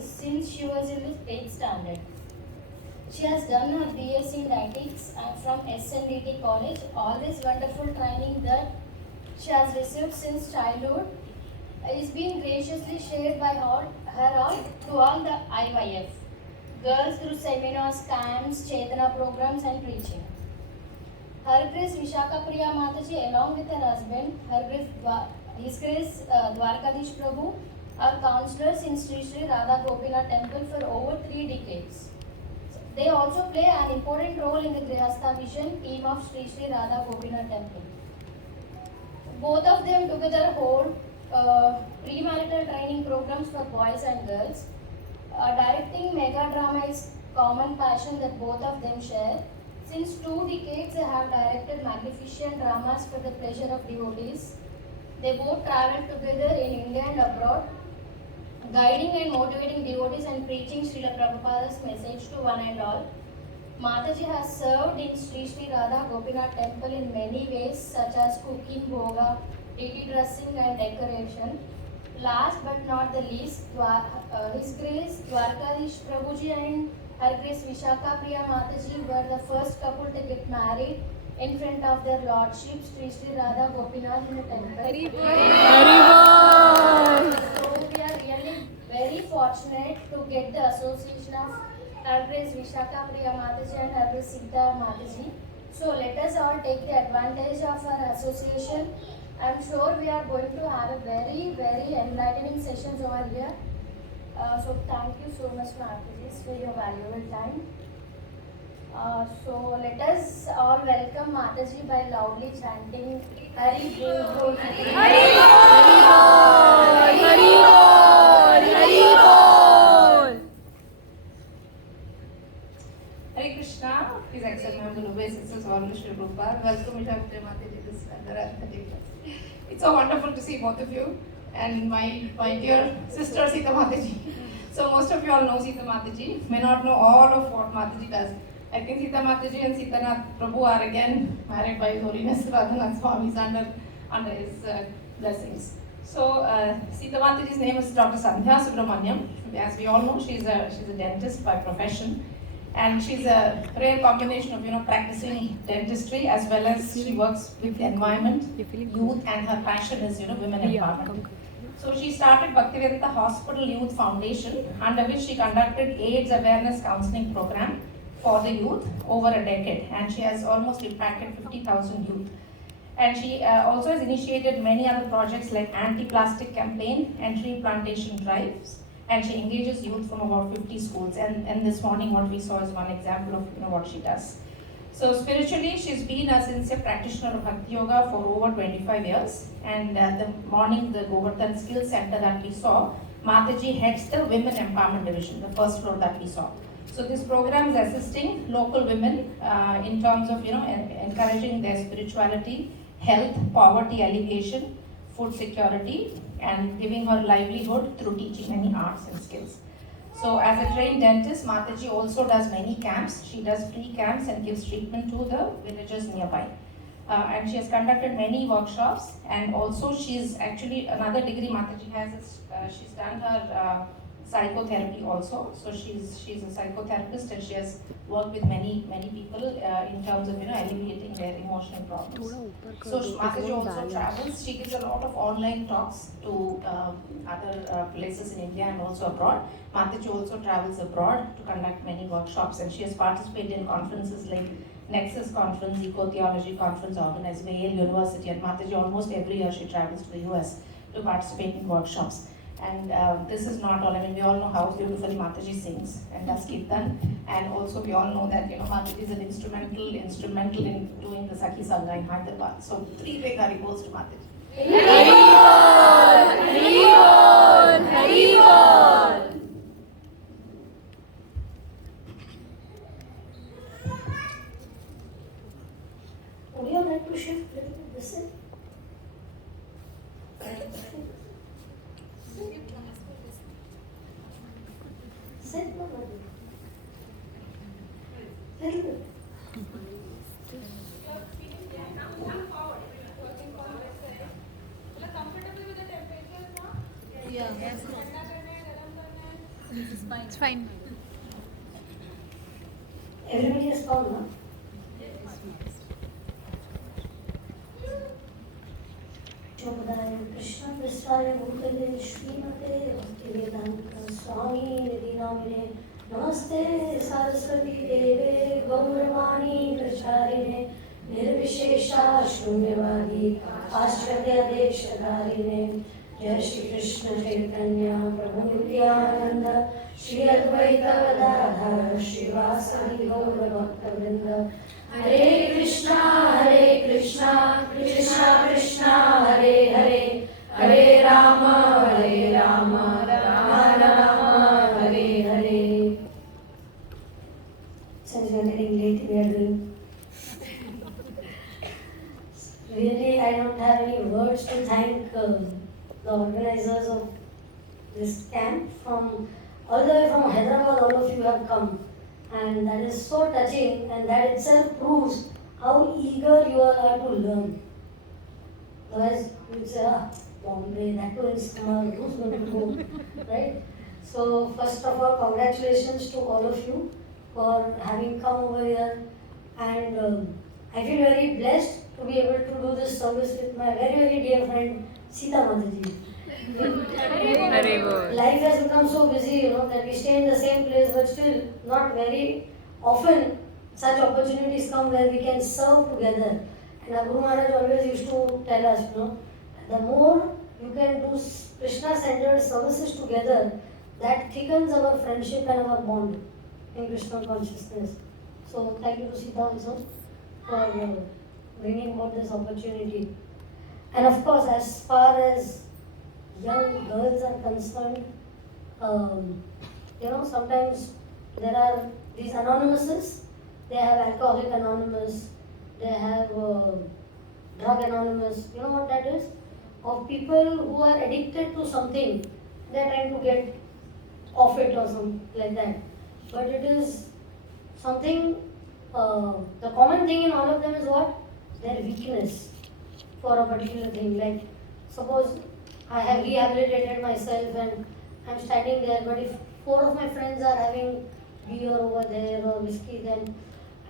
girls since she was in the 8th standard. She has done her BSc in Dietetics from SNDT College. All this wonderful training that she has received since childhood is being graciously shared by her all to all the IYF girls through seminars, camps, Chetana programs and preaching. Her Grace Vishakapriya Mataji along with her husband, His Grace Dwarkadish Prabhu are counselors in Sri Sri Radha Gopinath Temple for over 3 decades. They also play an important role in the Grihastha Vision team of Sri Sri Radha Gopinath Temple. Both of them together hold premarital training programs for boys and girls. Directing mega drama is common passion that both of them share. Since 2 decades, they have directed magnificent dramas for the pleasure of devotees. They both travel together in India and abroad, guiding and motivating devotees and preaching Srila Prabhupada's message to one and all. Mataji has served in Sri Sri Radha Gopinath Temple in many ways, such as cooking, bhoga, deity dressing and decoration. Last but not the least, His Grace Dwarkadish Prabhuji and Her Grace Vishakapriya Mataji were the first couple to get married in front of their lordship Sri Sri Radha Gopinath in the temple. So we are really very fortunate to get the association of Her Grace Vishakapriya Mataji and Her Grace Sita Mataji. So let us all take the advantage of our association. I am sure we are going to have a very, very enlightening sessions over here. So thank you so much, Mataji, for your valuable time. So let us all welcome Mataji by loudly chanting Hari Bol. Hari Bol! Hari Bol! Hari Bol! Hare Krishna, please accept my humble obeisances all Shri Prabhupada. Welcome Vishakapriya Mataji this Sunday. It's so wonderful to see both of you and my dear sister Sita Mataji. So most of you all know Sita Mataji, may not know all of what Mataji does. I think Sita Mataji and Sitanath Prabhu are again married by His Holiness Radhanath Swami under his blessings. So Sita Mataji's name is Dr. Sandhya Subramaniam. As we all know, she's a dentist by profession. And she's a rare combination of practicing dentistry as well as she works with the environment, youth, and her passion is women empowerment. So she started Bhaktivedanta Hospital Youth Foundation, under which she conducted AIDS awareness counseling program for the youth over a decade, and she has almost impacted 50,000 youth. And she also has initiated many other projects like anti-plastic campaign and tree plantation drives. And she engages youth from about 50 schools. And this morning what we saw is one example of what she does. So spiritually, she's been a sincere practitioner of Bhakti Yoga for over 25 years. And the morning, the Govardhan Skills Center that we saw, Mataji heads the Women Empowerment Division, the first floor that we saw. So this program is assisting local women in terms of encouraging their spirituality, health, poverty alleviation, food security, and giving her livelihood through teaching many arts and skills. So as a trained dentist, Mataji also does many camps. She does free camps and gives treatment to the villagers nearby. And she has conducted many workshops, and also she's actually, another degree Mataji has is, she's done her psychotherapy also. So she's a psychotherapist, and she has worked with many people in terms of alleviating their emotional problems. So Mataji also travels. She gives a lot of online talks to other places in India and also abroad. Mataji also travels abroad to conduct many workshops, and she has participated in conferences like Nexus Conference, Eco Theology Conference organized by Yale University, and Mataji almost every year she travels to the US to participate in workshops. And this is not all. I mean, we all know how beautifully Mataji sings and does kirtan, and also we all know that Mataji is an instrumental in doing the Sakhi Sangha in Hyderabad. So 3 big Haribols to Mataji. Haribol! Haribol! Haribol! Would you like to shift a little bit this side? Sit no little bit. Yeah. Yes. It's fine. Everybody has come, no? Jodhaya Krishna Prasthaya Bhutale Srimate Bhaktivedanta Swami Nidhi Namine Namaste Saraswati Deve Gauravani Pracharine Nirvishesha Shunyavadi Ashwarya Deshakarine Jai Shri Krishna Chaitanya Prabhu Nityananda Shri Advaita Gadadhar Shivasani Gaura Bhakta Hare Krishna, Krishna Krishna, Hare Hare, Hare Rama, Rama Rama, Hare Hare. Since we are getting late, we are doing. Really, I don't have any words to thank the organizers of this camp. From all the way from Hyderabad, all of you have come. And that is so touching, and that itself proves how eager you all are to learn. Otherwise, you would say, Bombay, that too is summer, who's going to go, right? So, first of all, congratulations to all of you for having come over here. And I feel very blessed to be able to do this service with my very, very dear friend, Sita Mataji. Very good. Life has become so busy, that we stay in the same place, but still not very often such opportunities come where we can serve together. And our Guru Maharaj always used to tell us, the more you can do Krishna-centered services together, that thickens our friendship and our bond in Krishna consciousness. So thank you to Sita also for bringing about this opportunity. And of course, as far as young girls are concerned, sometimes there are these anonymouses. They have Alcoholic Anonymous, they have Drug Anonymous. You know what that is? Of people who are addicted to something, they are trying to get off it or something like that. But it is something, the common thing in all of them is what? Their weakness for a particular thing. Like, suppose I have rehabilitated myself and I'm standing there, but if 4 of my friends are having beer over there or whiskey, then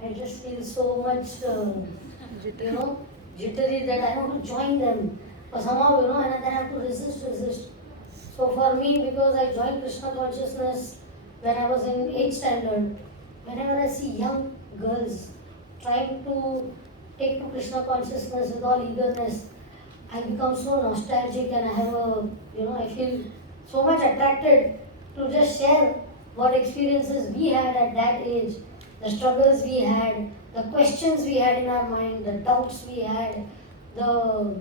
I just feel so much, jittery that I want to join them. But somehow, and then I have to resist. So for me, because I joined Krishna consciousness when I was in 8th standard, whenever I see young girls trying to take to Krishna consciousness with all eagerness, I become so nostalgic and I feel so much attracted to just share what experiences we had at that age, the struggles we had, the questions we had in our mind, the doubts we had, the,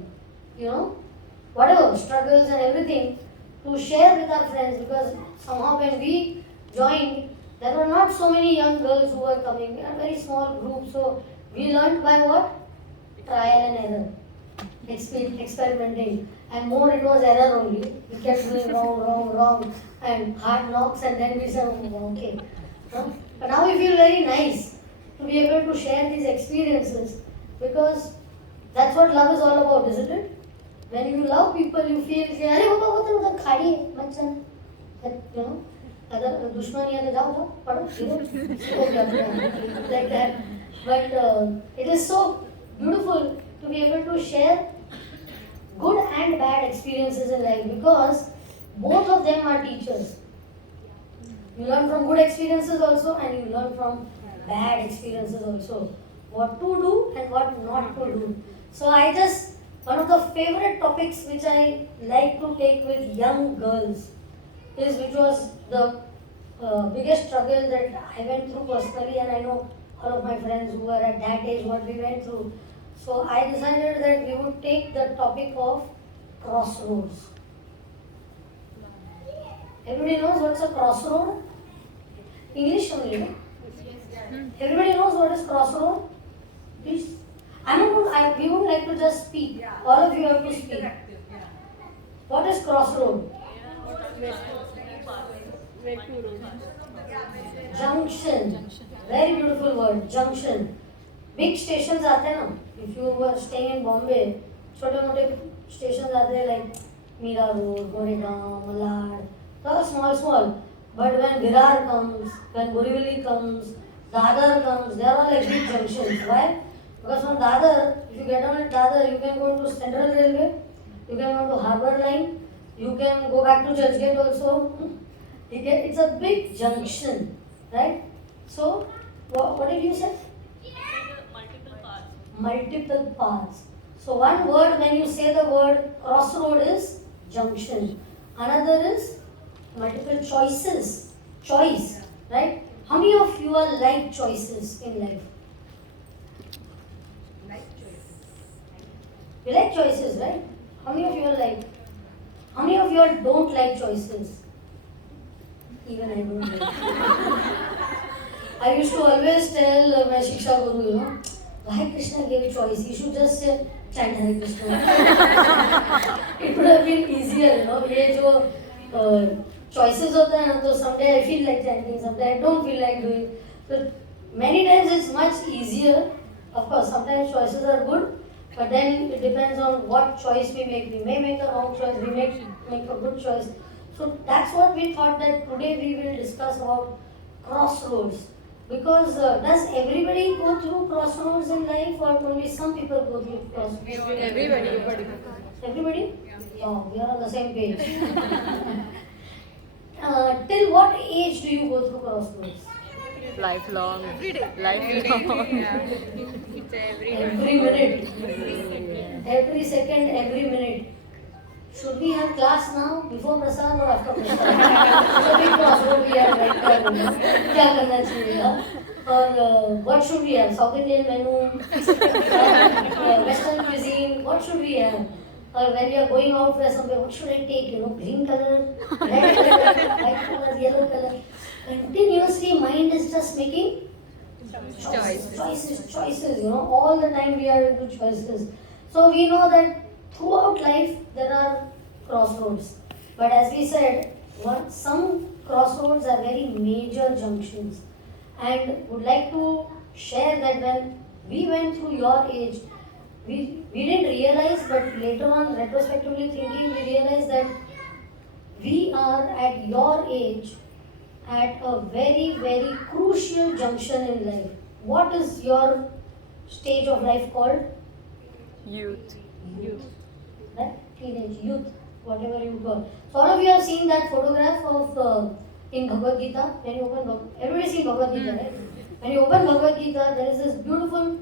whatever, struggles and everything, to share with our friends, because somehow when we joined, there were not so many young girls who were coming. We had a very small group, so we learned by what? Trial and error. Experimenting, and more it was error only. We kept doing wrong, and hard knocks, and then we said, okay. But now we feel very nice to be able to share these experiences, because that's what love is all about, isn't it? When you love people, you feel, अरे बाबा वो तो उधर खाड़ी है मत चल, अगर दुश्मनी है तो जाओ पढ़ो like that. But it is so beautiful to be able to share good and bad experiences in life, because both of them are teachers. You learn from good experiences also, and you learn from bad experiences also. What to do and what not to do. So one of the favorite topics which I like to take with young girls which was the biggest struggle that I went through personally, and I know all of my friends who were at that age what we went through. So I decided that we would take the topic of crossroads. Everybody knows what's a crossroad? English only, no? Everybody knows what is crossroad? Please. We would like to just speak. All of you have to speak. What is crossroad? Junction. Very beautiful word. Junction. Big stations आते हैं ना. If you were staying in Bombay, छोटे-मोटे stations आते हैं like Mira Road, Goregaon, Malad. So small. But when Virar comes, when Borivali comes, Dadar comes, they are all like big junctions. Why? Because from Dadar, if you get on at Dadar, you can go to Central Railway, you can go to Harbour Line, you can go back to Churchgate also. It's a big junction, right? So, what did you say? Multiple paths. So one word, when you say the word crossroad, is junction. Another is multiple choices. Choice, right? How many of you are like choices in life? You like choices, right? How many of you are like? How many of you all don't like choices? Even I don't like. I used to always tell my Shiksha Guru, why Krishna gave choice? He should just say, chant Hare Krishna. It would have been easier, ये जो choices होता है ना, तो someday I feel like chanting, someday I don't feel like doing. So many times it's much easier. Of course, sometimes choices are good, but then it depends on what choice we make. We may make a wrong choice, we may make a good choice. So that's what we thought that today we will discuss about crossroads. Because does everybody go through crossroads in life, or only some people go through crossroads? Everybody. Everybody? Oh, we are on the same page. Till what age do you go through crossroads? Lifelong. Lifelong. Every minute. Every second, every minute. Should we have class now, before prasad or after prasad? So big crossroad we are right there. क्या करना चाहिए? Or what should we have? South Indian menu, Western cuisine. What should we have? Or when you are going out for somewhere, what should I take? Green color, red color, white color, yellow color. Continuously, mind is just making choices. All the time we are into choices. So we know that throughout life there are crossroads. But as we said, some crossroads are very major junctions. And would like to share that when we went through your age, we didn't realize, but later on, retrospectively thinking, we realized that we are at your age at a very, very crucial junction in life. What is your stage of life called? Youth. Right? Teenage, youth, whatever you call. So all of you have seen that photograph of in Bhagavad Gita. When you open everybody seen Bhagavad Gita, right? When you open Bhagavad Gita, there is this beautiful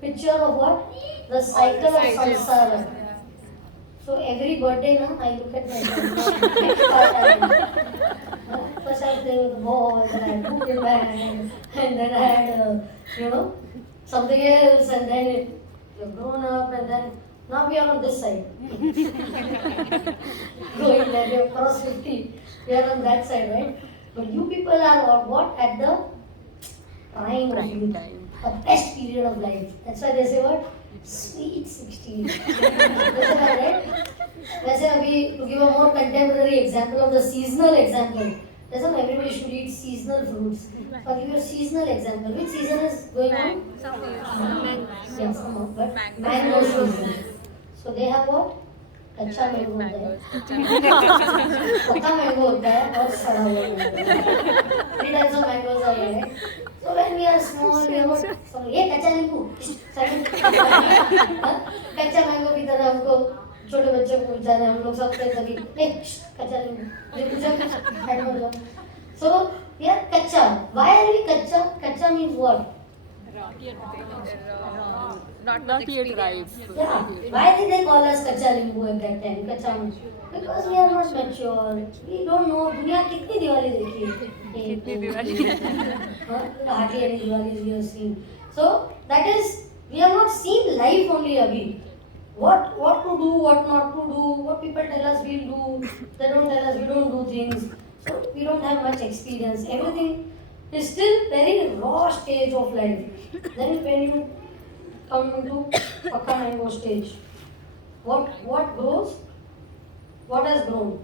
picture of what? The cycle of samsara. So every birthday now, I look at myself. First I was playing with the ball, then I had book in my hand, and then I had, something else, and then you've grown up, and then now we are on this side. Going there, we have crossed 50. We are on that side, right? But you people are what? At the prime of youth. The best period of life. That's why they say what? Sweet 16. Right? वैसे अभी to give a more contemporary example of the seasonal example, that's why everybody should eat seasonal fruits. So I'll give you a seasonal example. Which season is going on? Yeah, summer. But mango season. So they have what? कच्चा mango होता है, पका mango होता है और सड़ा हुआ mango होता है. 3 types of mangoes are there. So when we are small, we are what? ये कच्चा नींबू, कच्चा मैंगो की तरह हमको छोटे बच्चे को पूछा है, हम लोग सब कहते हैं नहीं कच्चा नींबू, ये पूछा हेड में जाओ. So we are कच्चा. Why are we कच्चा? कच्चा means what? Not yet ripe. Yeah. Why did they call us kacha limbu at that time? Kacha limbu. Because we are not mature. We don't know. दुनिया कितनी दिवाली देखी है? कितनी Diwali? Hardly any Diwalis we have seen. So that is, we have not seen life only abhi. What to do, what not to do, what people tell us we'll do, they don't tell us we don't do things. So we don't have much experience. Everything is still very raw stage of life. Then when you come into Pakka Mango stage, what grows? What has grown?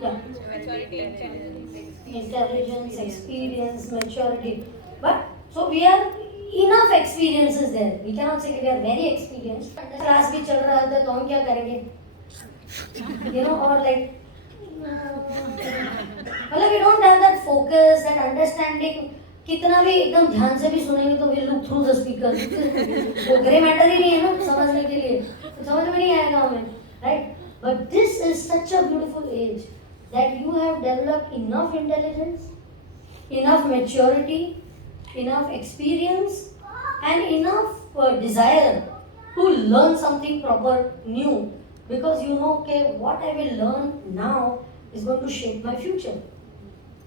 Yeah. Intelligence, experience, maturity. But so we are enough experiences there. We cannot say we are very experienced. Class भी चल रहा है तो हम क्या करेंगे? Or like मतलब we don't have that focus, that understanding. कितना भी एकदम ध्यान से भी सुनेंगे तो we'll look through the speaker. वो ग्रे मैटर ही नहीं है ना समझने के लिए, तो समझ में नहीं आएगा हमें, right? But this is such a beautiful age that you have developed enough intelligence, enough maturity, enough experience, and enough desire to learn something proper new, because you know, okay, what I will learn now is going to shape my future,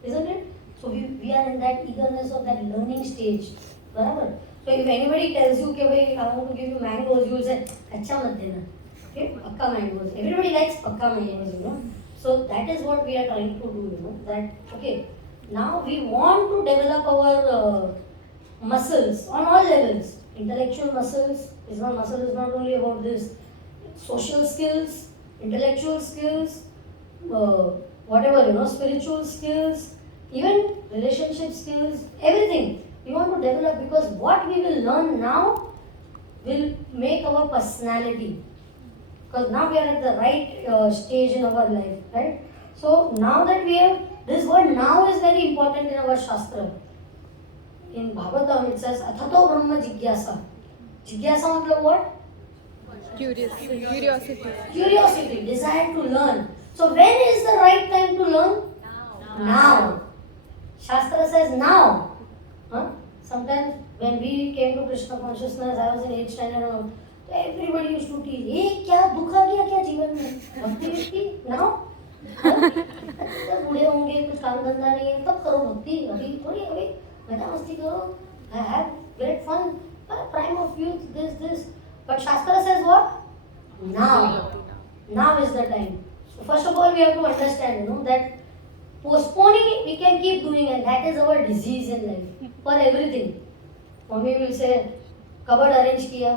isn't it? So we are in that eagerness of that learning stage, barabar? So if anybody tells you, okay, bhai, I want to give you mangoes, you will say, अच्छा मत देना, okay, pakka mangoes. Everybody likes pakka mangoes, you know. So that is what we are trying to do, you know. That okay, now we want to develop our muscles on all levels. Intellectual muscles is not muscle is not only about this. Social skills, intellectual skills, whatever, you know, spiritual skills, even relationship skills, everything we want to develop, because what we will learn now will make our personality, because now we are at the right stage in our life, right? So now that we have this word now is very important in our shastra. In Bhagavatam it says athato brahma jigyasa. Jigyasa means what? Curiosity, desire to learn. So when is the right time to learn? Now. Shastra says now. Huh? Sometimes when we came to Krishna consciousness, I was in 8th standard, everybody used to teach, "Hey, क्या दुख आ गया क्या जीवन में? भक्ति विक्ति now? बूढ़े होंगे, कुछ काम धंधा नहीं है, तब करो भक्ति, अभी थोड़ी, अभी मजा मस्ती करो, have great fun, prime of youth, this. But Shastra says what? Now. Now is the time. So first of all, we have to understand, you know, that postponing it, we can keep doing, and that is our disease in life. For everything. Mommy will say, cupboard arrange किया,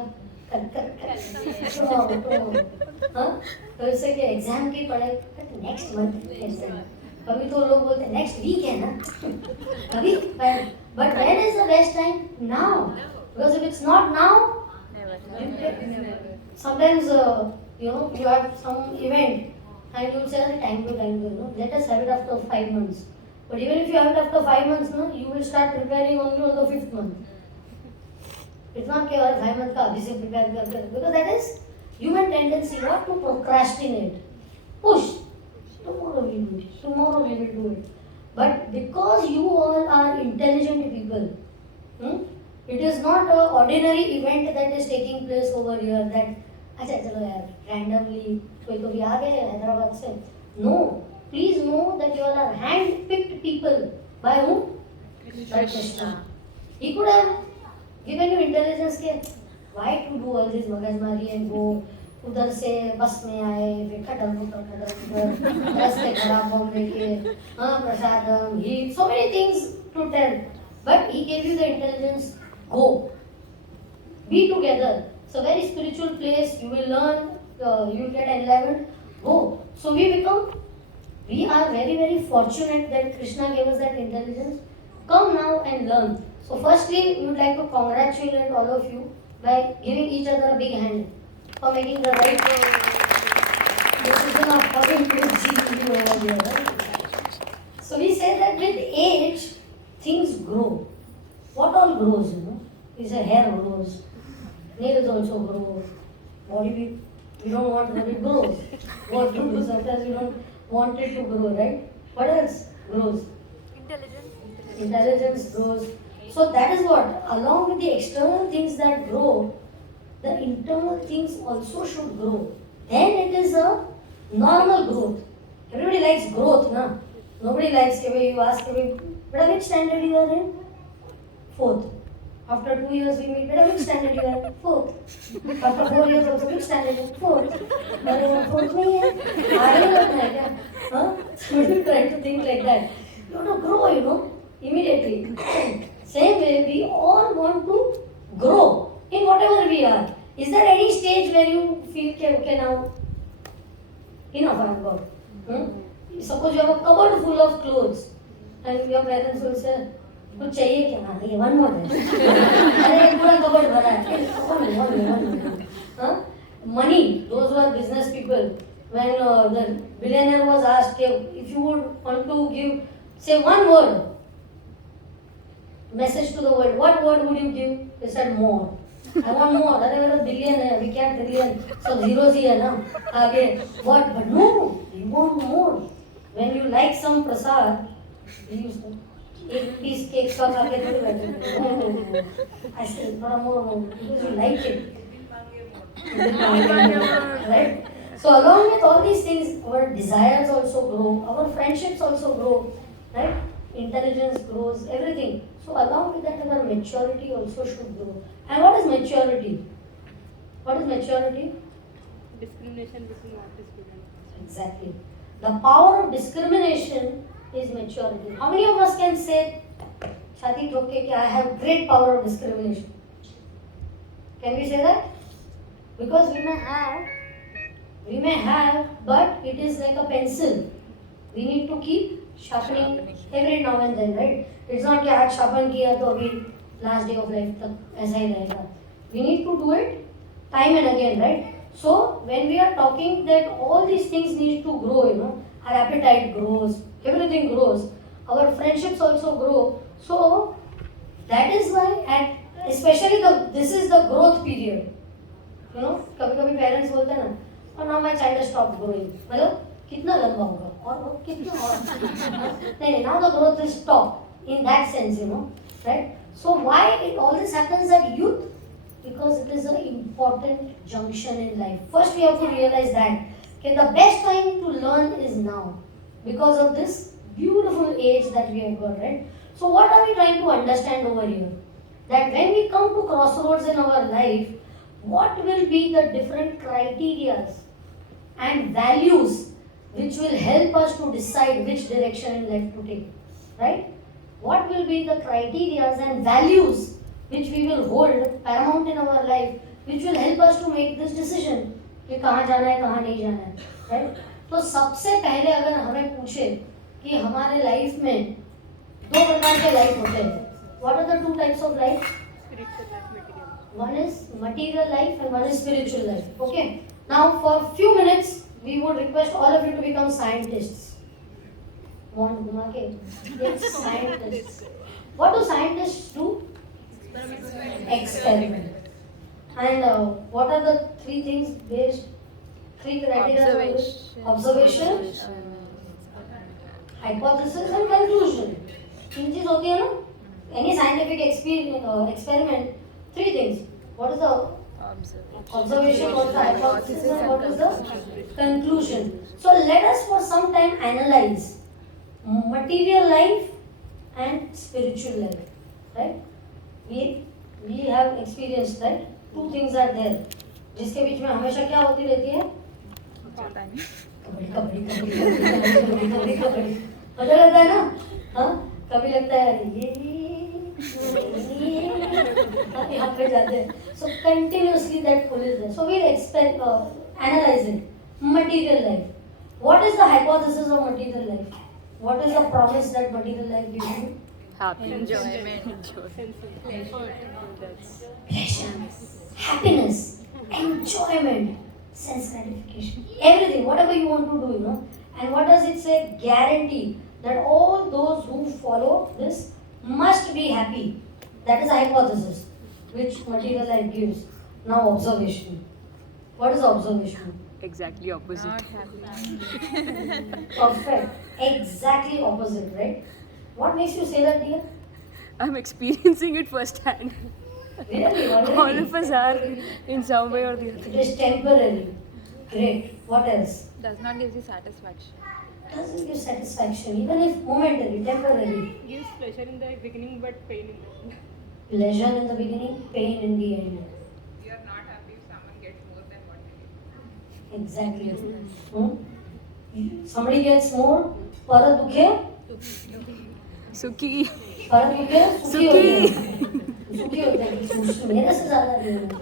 हाँ? तो इससे क्या exam की पढ़ाई next month exam, अभी तो लोग बोलते हैं नेक्स्ट वीक है ना, अभी but when is the best time? Now, because if it's not now, sometimes you know, you have some event and you will say time to time, you know, let us have it after 5 months. But even if you have it after 5 months, no, you will start preparing only on the 5th month. It's not कि 5 months का अभी से prepare कर, because that is human tendency, what, to procrastinate, push. Tomorrow we will do it. Tomorrow we will do it. But because you all are intelligent people, it is not an ordinary event that is taking place over here. That अच्छा चलो यार randomly कोई तो भी आ गए हैदराबाद से. No, please know that you all are hand-picked people. By whom? By Krishna. He could have given you intelligence के why to do all this मगजमारी and go उधर से बस में आए, फिर खटर रास्ते खराब बॉम्बे के, हाँ प्रसादम, heat, so many things to tell. But he gave you the intelligence. Go. Be together. It's a very spiritual place. You will learn. You will get enlightened. Go. So we are very, very fortunate that Krishna gave us that intelligence. Come now and learn. So firstly, we would like to congratulate all of you by giving each other a big hand for making the right decision of coming to GEV over here. Right? So we say that with age, things grow. What all grows, you know? We say hair grows, nails also grow, body we don't want that it grows. What to do? Sometimes we don't want it to grow, right? What else grows? Intelligence grows. So that is what, along with the external things that grow, the internal things also should grow. Then it is a normal growth. Everybody likes growth, na? Nobody likes the way you ask, but which standard you are in? 4th. After 2 years we meet, but which standard you are in? 4th. After 4 years also, which standard you are in? 4th. But 4th नहीं है, आगे लगना है क्या? हाँ? So you try to think like that. You want to grow, you know, immediately. Same way, we all want to grow in whatever we are. Is there any stage where you feel, okay now, enough I have got? Suppose you have a cupboard full of clothes and your parents will say, कुछ चाहिए क्या? हाँ, ये one more है. अरे ये पूरा cupboard भरा है. One more. Money, those who are business people, when the billionaire was asked, "Okay, if you would want to give, say one word, message to the world, what word would you give?" He said, "More. I want more." अरे मेरा billion है, we can't trillion, सब zeros ही है ना आगे. What? But no, you want more. When you like some prasad, you say, एक piece cake का खा के थोड़ी बैठे. No. I said, थोड़ा more, because you like it. Right? So along with all these things, our desires also grow, our friendships also grow, right? Intelligence grows, everything. So along with that, our maturity also should grow. And what is maturity? What is maturity? Discrimination between artists students. Exactly. The power of discrimination is maturity. How many of us can say, Chati Thoke, I have great power of discrimination? Can we say that? Because we may have, but it is like a pencil. We need to keep sharpening every now and then, right? It's not कि आज sharpen किया तो अभी last day of life तक ऐसा ही रहेगा. We need to do it time and again, right? So when we are talking that all these things need to grow, our appetite grows, everything grows, our friendships also grow. So that is why, and especially this is the growth period. कभी कभी parents बोलते हैं ना, और now my child stop growing, मतलब कितना लंबा होगा और वो कितना और नहीं, now the growth is stop in that sense, right? So why it all this happens at youth? Because it is an important junction in life. First we have to realize that the best time to learn is now, because of this beautiful age that we have got, right? So what are we trying to understand over here? That when we come to crossroads in our life, what will be the different criteria and values which will help us to decide which direction in life to take, right? What will be the criteria and values which we will hold paramount in our life, which will help us to make this decision कि कहाँ जाना है कहाँ नहीं जाना है, right? तो सबसे पहले अगर हमें पूछे कि हमारे लाइफ में दो प्रकार के लाइफ होते हैं, what are the two types of life? Spiritual life, material. One is material life and one is spiritual life. Okay. Now for a few minutes we would request all of you to become scientists. One घुमा के, yes, scientists. What do scientists do? Experiment. And what are the three things based? Three criteria. Observation, hypothesis and conclusion. तीन चीज होती है ना? Any scientific experiment, three things. What is the observation? What is the hypothesis? And what is the conclusion? So let us for some time analyze material life and spiritual life, right? We have experienced that two things are there, जिसके बीच में हमेशा क्या होती रहती है? कबड्डी कबड्डी कबड्डी कबड्डी कबड्डी कबड्डी पता लगता है ना? हाँ, कभी लगता है ये यहाँ पे जाते हैं. So continuously that pull is there. So we'll analyze it. Material life. What is the hypothesis of material life? What is the promise that material life gives you? Happy. Enjoyment. Pleasure, happiness, enjoyment, sense gratification, everything, whatever you want to do, And what does it say? Guarantee that all those who follow this must be happy. That is a hypothesis which material life gives. Now observation. What is observation? Exactly opposite. Perfect. Exactly opposite, right? What makes you say that, dear? I'm experiencing it firsthand. Really? Already? All of us are in some way or the It other. is temporary. Great. What else? Does not give you satisfaction. Doesn't give satisfaction, even if momentary, temporary. Gives pleasure in the beginning but pain in the end. Pleasure in the beginning, pain in the end. You are not happy if someone gets more than what you get. Exactly. Somebody gets more, पर दुखे, Suki. पर दुखे, सुखी होते हैं. सुखी होते हैं. मेरे से ज़्यादा नहीं होते.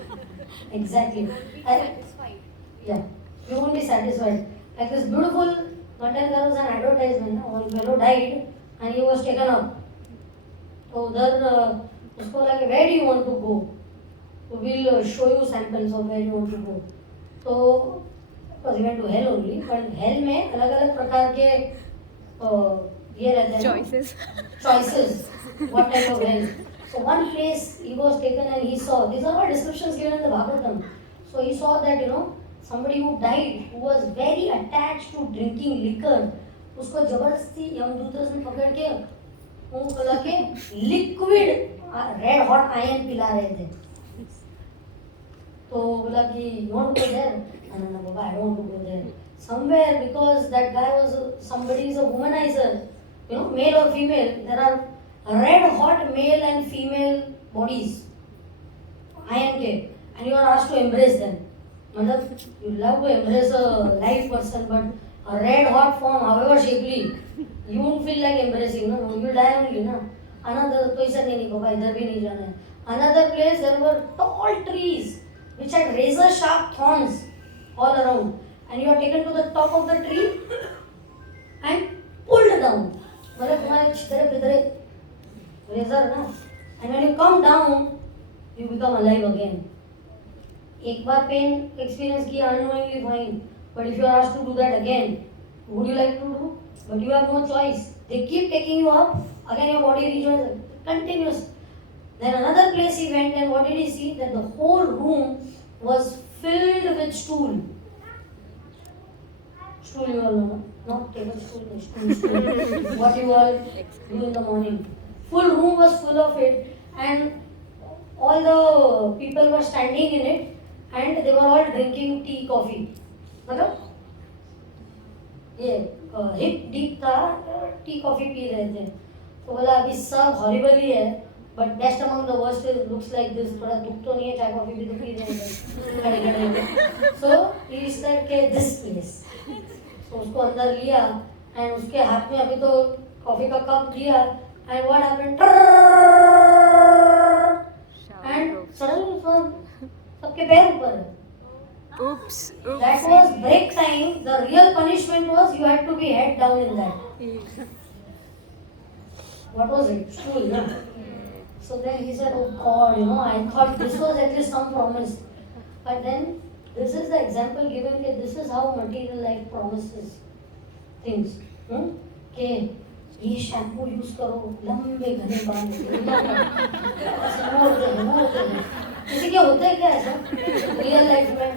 Exactly. Yeah. You won't be satisfied. Like this beautiful, one time there was an advertisement. One fellow died and he was taken up. So उधर उसको लगे, where do you want to go? So we'll show you samples of where you want to go. So because he went to hell only, but hell में अलग अलग प्रकार के ये रहते हैं Choices. choices, what type of hell. So one place he was taken and he saw, these are all descriptions given in the Bhagavatam. So he saw that somebody who died, who was very attached to drinking liquor, उसको जबरदस्ती यमदूतों ने पकड़ के मुंह खोला के liquid red hot iron पिला रहे थे. तो बोला कि you want to go there? No, Baba, I don't want to go there. Somewhere, because that guy was somebody is a womanizer, male or female. There are red hot male and female bodies, INK, and you are asked to embrace them. Matlab, you love to embrace a live person, but a red hot form, however shapely, you won't feel like embracing. No, you will die only. No? Another place, नहीं Baba, इधर भी नहीं जाना है. Another place, there were tall trees which had razor sharp thorns all around, and you are taken to the top of the tree and pulled down. मतलब तुम्हारे छितरे पितरे razor ना, and when you come down, you become alive again. एक बार pain experience किया unknowingly fine, but if you are asked to do that again, would you like to do? But you have no choice. They keep taking you up, again your body rejoins, continuous. Then another place he went, and what did he see? That the whole room was filled with stool. Stool, you all know, not table stool, stool. What you all do in the morning. Full room was full of it, and all the people were standing in it, and they were all drinking tea, coffee. मतलब ये hip deep था, tea coffee P रहे थे. तो बोला अभी सब horrible ही है, but best among the worst is looks like this. थोड़ा दुख तो नहीं है, चाय कॉफी भी तो पी रहे हैं खड़े खड़े. So he said के this place. So उसको अंदर लिया, and उसके हाथ में अभी तो कॉफी का कप दिया, and what happened? And suddenly सबके पैर ऊपर है. Oops. That was break time. The real punishment was you had to be head down in that. What was it? Stool, yeah. So then he said, oh God, I thought this was at least some promise. But then this is the example given that this is how material life promises things. कि ये shampoo use करो, लंबे घने बाल होते हैं. किसी के होते हैं क्या ऐसा रियल लाइफ में?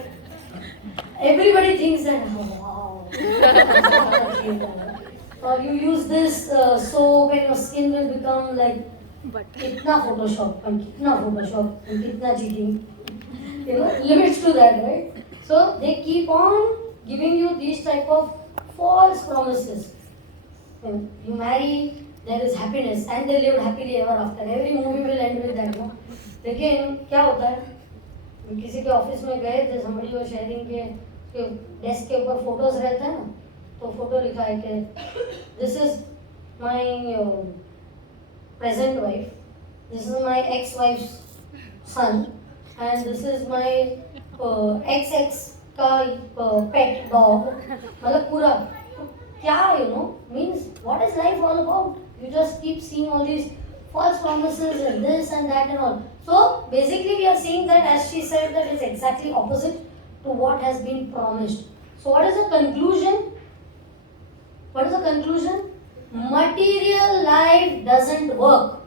Everybody thinks that, oh, wow. Or you use this soap and your skin will become like kitna Photoshop and kitna cheating. Limits to that, right? So they keep on giving you these type of false promises. When you marry, there is happiness, and they live happily ever after. Every movie will end with that, no? लेकिन क्या होता है? किसी के office में गए थे, somebody was sharing के डेस्क के ऊपर फोटोज रहते हैं ना, तो फोटो लिखा है कि this is my present wife, this is my ex-wife's son, and this is my ex का pet dog. मतलब पूरा क्या means what is life all about? You just keep seeing all these false promises and this and that and all. So basically we are seeing that, as she said, that is exactly opposite to what has been promised. So what is the conclusion? What is the conclusion? Material life doesn't work.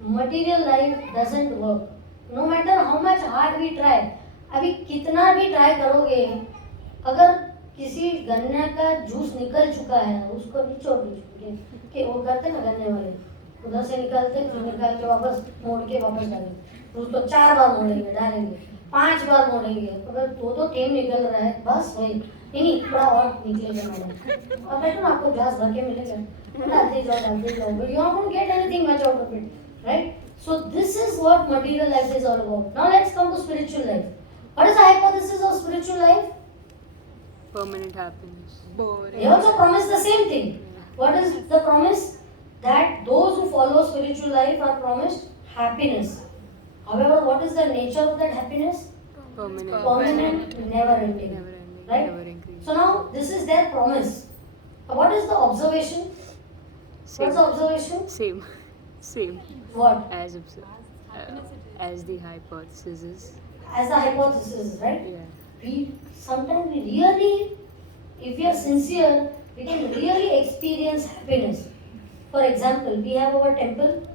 Material life doesn't work. No matter how much hard we try. अभी कितना भी try करोगे, अगर किसी गन्ने का juice निकल चुका है, उसको निचोड़ दीजिए कि वो करते ना गन्ने वाले, उधर से निकालते फिर निकाल के वापस मोड़ के वापस डालेंगे, उसको 4 बार मोड़ेंगे, डालेंगे 5 बार मोड़ेंगे, अगर 2 टेम निकल रहा है बस वही नहीं थोड़ा और निकलेगा मैडम, और बैठो ना आपको ग्लास भर के मिलेगा, डालते जाओ, but you won't get anything much out of it, right? So this is what material life is all about. Now let's come to spiritual life. What is the hypothesis of spiritual life? Permanent happiness. They also promise the same thing. What is the promise? That those who follow spiritual life are promised happiness. However, what is the nature of that happiness? Permanent, never ending. Right? Never increasing. So now this is their promise. What is the observation? What's the observation? Same. What? As the hypothesis is. As the hypothesis, right? Yeah. sometimes we really, if we are sincere, we can really experience happiness. For example, we have our temple.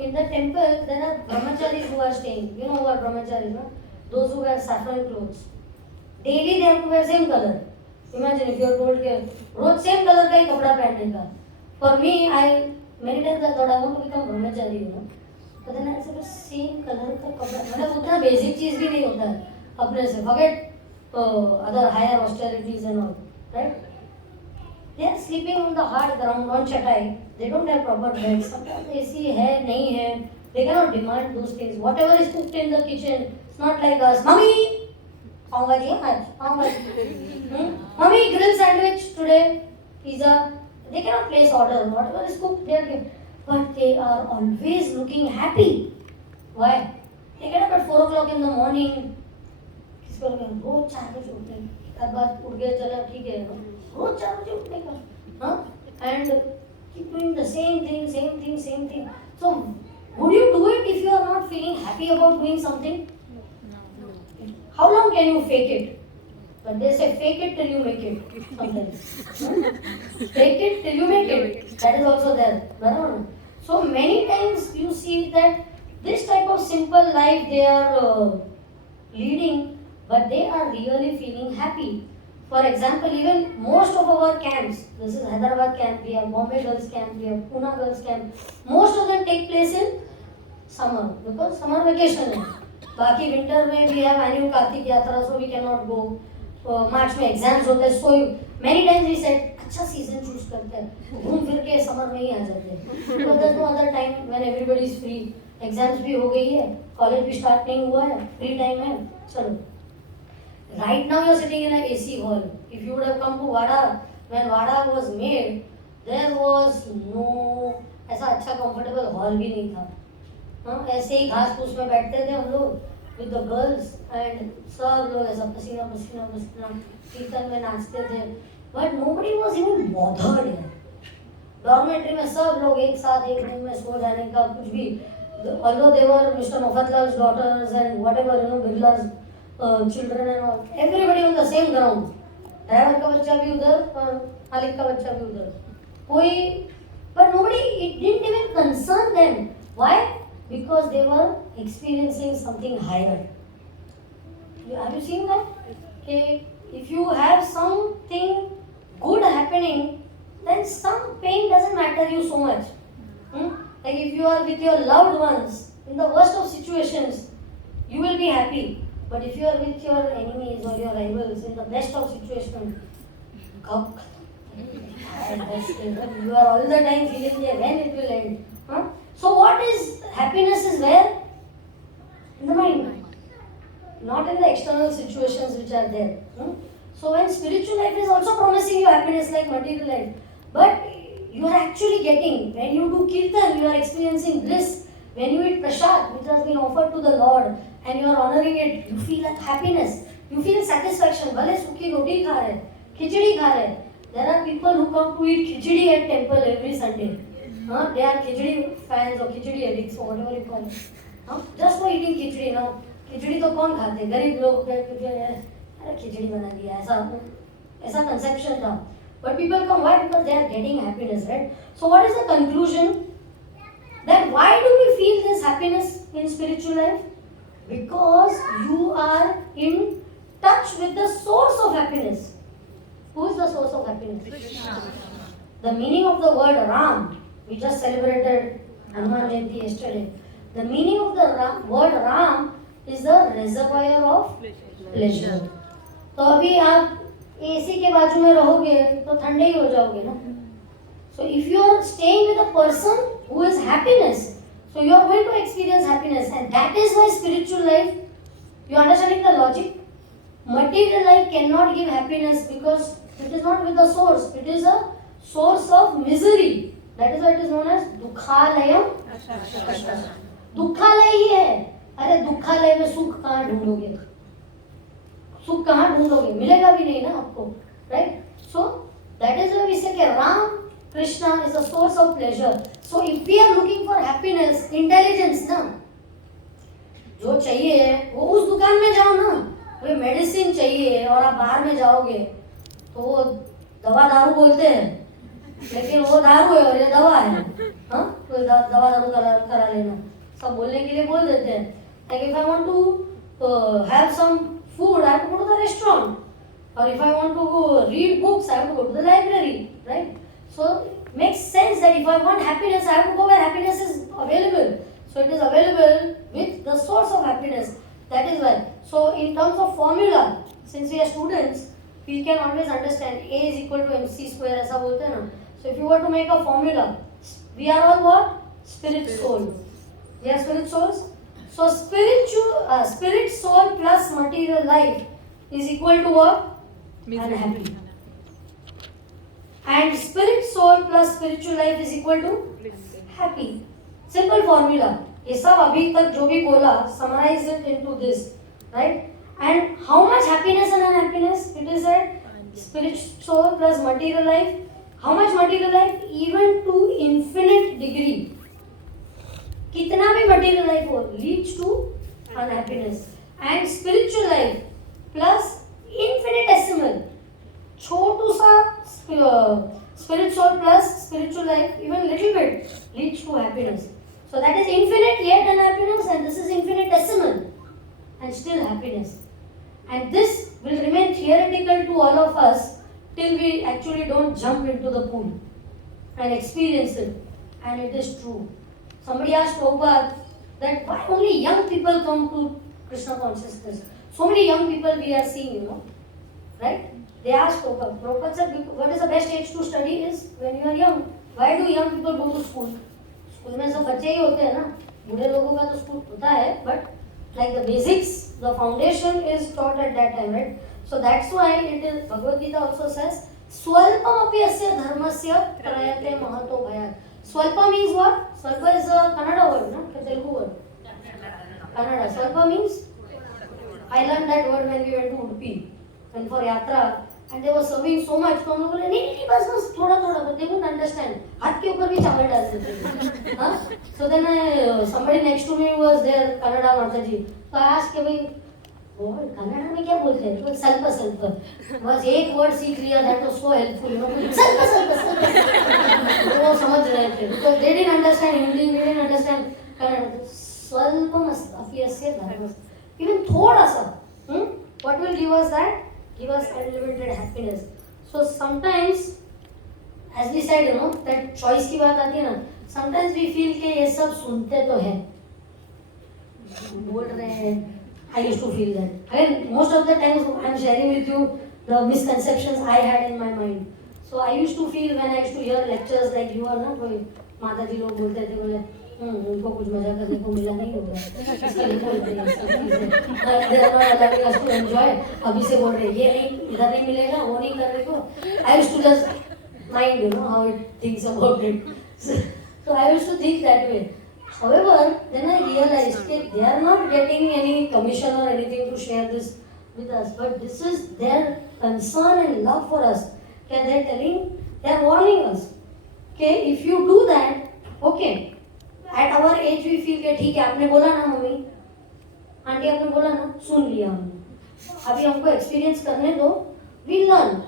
In the temple, there are brahmacharis who are staying. You know who are brahmacharis, no? Those who wear saffron clothes. Daily they have to wear same color. Imagine if you are told that rose same color का ही कपड़ा पहनने का. For me, many times I thought I want to become brahmachari, you know. But then I said same color का कपड़ा, मतलब उतना basic चीज भी नहीं होता है अपने से. Forget other higher austerities and all, right? They are sleeping on the hard ground on chatai. They don't have proper beds. Sometimes AC है नहीं है. They cannot demand those things. Whatever is cooked in the kitchen, it's not like us. Mummy, pav bhaji आज, pav bhaji. Mummy, grill sandwich today, pizza. They cannot place order. Whatever is cooked, they are getting. But they are always looking happy. Why? They get up at 4 o'clock in the morning. किसको लगे रोज 4 बजे उठने. एक बार उठ गए चला ठीक है. रोज 4 बजे उठने का. हाँ? And keep doing the same thing. So, would you do it if you are not feeling happy about doing something? No. How long can you fake it? But they say fake it till you make it. Sometimes. Fake it till you make it. That is also there. So many times you see that this type of simple life they are leading, but they are really feeling happy. For example, even most of our camps, this is Hyderabad camp, we have Bombay Girls camp, we have Pune Girls camp, most of them take place in summer, because summer vacation है. बाकी winter में we have annual Kartik Yatra, so we cannot go. March में exams होते हैं, so many times we said अच्छा season choose करते हैं, घूम फिर के summer में ही आ जाते हैं. Because there's no other time when everybody is free. Exams भी हो गई है, college भी start नहीं हुआ है, free time है, चलो. Right now you are sitting in an AC hall. If you would have come to Vada, when Vada was made, there was no ऐसा अच्छा comfortable hall भी नहीं था. हाँ ऐसे ही घास फूस में बैठते थे हम लोग with the girls and सब लोग ऐसा पसीना कीर्तन में नाचते थे. But nobody was even bothered. Dormitory में सब लोग एक साथ एक रूम में सो जाने का कुछ भी. Although they were Mr. Mofatlal's daughters and whatever, you know, Birla's children and all, everybody on the same ground. Driver का बच्चा भी उधर और मालिक का बच्चा भी उधर. कोई, but nobody, it didn't even concern them. Why? Because they were experiencing something higher. Have you seen that? Okay, if you have something good happening, then some pain doesn't matter you so much. Like if you are with your loved ones, in the worst of situations, you will be happy. But if you are with your enemies or your rivals, in the best of situations, you are all the time feeling there, when it will end. So what is happiness is where? In the mind. Not in the external situations which are there. So when spiritual life is also promising you happiness like material life, but you are actually getting, when you do kirtan, you are experiencing bliss. When you eat prasad, which has been offered to the Lord, and you are honoring it, you feel like happiness. You feel satisfaction. भले सूखी रोटी खा रहे, खिचड़ी खा रहे. There are people who come to eat khichdi at temple every Sunday. They are khichdi fans or khichdi addicts or whatever you call it. Just for eating khichdi now. खिचड़ी तो कौन खाते? गरीब लोग. अरे खिचड़ी बना दिया, ऐसा conception था. But people come, why? Because they are getting happiness, right? So what is the conclusion? That why do we feel this happiness in spiritual life? Because you are in touch with the source of happiness. Who is the source of happiness? Krishna. The meaning of the word Ram, we just celebrated Hanuman Jayanti yesterday. The meaning of the word Ram is the reservoir of pleasure. तो अभी आप AC के बाजू में रहोगे तो ठंडे ही हो जाओगे ना. So if you are staying with a person who is happiness, so you are going to experience happiness, and that is why spiritual life, you are understanding the logic? Material life cannot give happiness because it is not with the source. It is a source of misery. That is why it is known as dukhalayam. दुखालय ही है. अरे दुखालय में सुख कहाँ ढूंढोगे? सुख कहाँ ढूंढोगे? मिलेगा भी नहीं ना आपको, right? So that is why we say that Ram, Krishna is a source of pleasure. So if we are looking for happiness, intelligence ना, जो चाहिए वो उस दुकान में जाओ ना. भाई मेडिसिन चाहिए और आप बाहर में जाओगे तो वो दवा दारू बोलते हैं, लेकिन वो दारू है और ये दवा है। हाँ, तो दवा दारू करा लेना, सब बोलने के लिए बोल देते हैं। Like if I want to have some food, I have to go to the restaurant, और if I want to go read books, I have to go to the library, right? So makes sense that if I want happiness, I have to go where happiness is available. So it is available with the source of happiness. That is why. So in terms of formula, since we are students, we can always understand A is equal to mc square, ऐसा बोलते हैं ना. So if you were to make a formula, we are all what? Spirit, soul. We are spirit souls. So spirit soul plus material life is equal to what? Unhappy. And spirit soul plus spiritual life is equal to happy. Simple formula. ये सब अभी तक जो भी बोला, summarize it into this, right? And how much happiness and unhappiness? It is at spirit soul plus material life. How much material life? Even to infinite degree. कितना भी material life हो, leads to unhappiness. And spiritual life plus infinitesimal, छोटू सा spirit soul plus spiritual life, even little bit leads to happiness. So that is infinite yet unhappiness, and this is infinitesimal and still happiness. And this will remain theoretical to all of us till we actually don't jump into the pool and experience it. And it is true. Somebody asked Prabhupada that why only young people come to Krishna consciousness. So many young people we are seeing, right? They asked Prabhupada said, what is the best age to study is when you are young. Why do young people go to school? School में सब बच्चे ही होते हैं ना, बूढ़े लोगों का तो स्कूल होता है, but like the basics, the foundation is taught at that time, right? So that's why it is, Bhagavad Gita also says, swalpam apyasya dharmasya prayate mahato bhayat. Swalpa means what? Swalpa is a Kannada word, no? A Telugu word. Kannada. Swalpa means, I learned that word when we went to Udupi, and for Yatra, and they were serving so much, तो हम लोग बोले नहीं बस थोड़ा थोड़ा, but they wouldn't understand. हाथ के ऊपर भी चावल डाल देते थे, हाँ? So then somebody next to me was there, Kannada Mataji. तो I asked कि भाई वो कन्नड़ा में क्या बोलते हैं? तो सल्प बस एक वर्ड सीख लिया, that was so helpful, सल्प वो समझ रहे थे, because they didn't understand Hindi, they didn't understand Kannada. स्वल्पम अपयस्य धर्मस्य, even थोड़ा सा, what will give us that? Give us unlimited happiness. So sometimes, as we said, that choice की बात आती है ना, sometimes we feel कि ये सब सुनते तो हैं, बोल रहे हैं. I used to feel that. Again, most of the times I am sharing with you the misconceptions I had in my mind. So I used to feel when I used to hear lectures like you are ना, कोई माताजी लोग बोलते थे, बोले उनको कुछ मजा करने को मिला नहीं होगा, इसके लिए बोलते हैं, they are not allowing us to enjoy. अभी से बोल रहे ये नहीं, इधर नहीं मिलेगा, वो नहीं करने को. I used to just mind, how it thinks about it. So I used to think that way. However, then I realized that they are not getting any commission or anything to share this with us, but this is their concern and love for us. Okay, they are warning us. Okay, if you do that, okay. At our age we feel कि ठीक है, आपने बोला ना mummy, aunty आपने बोला ना, सुन लिया हमने, अभी हमको एक्सपीरियंस करने दो, we learn,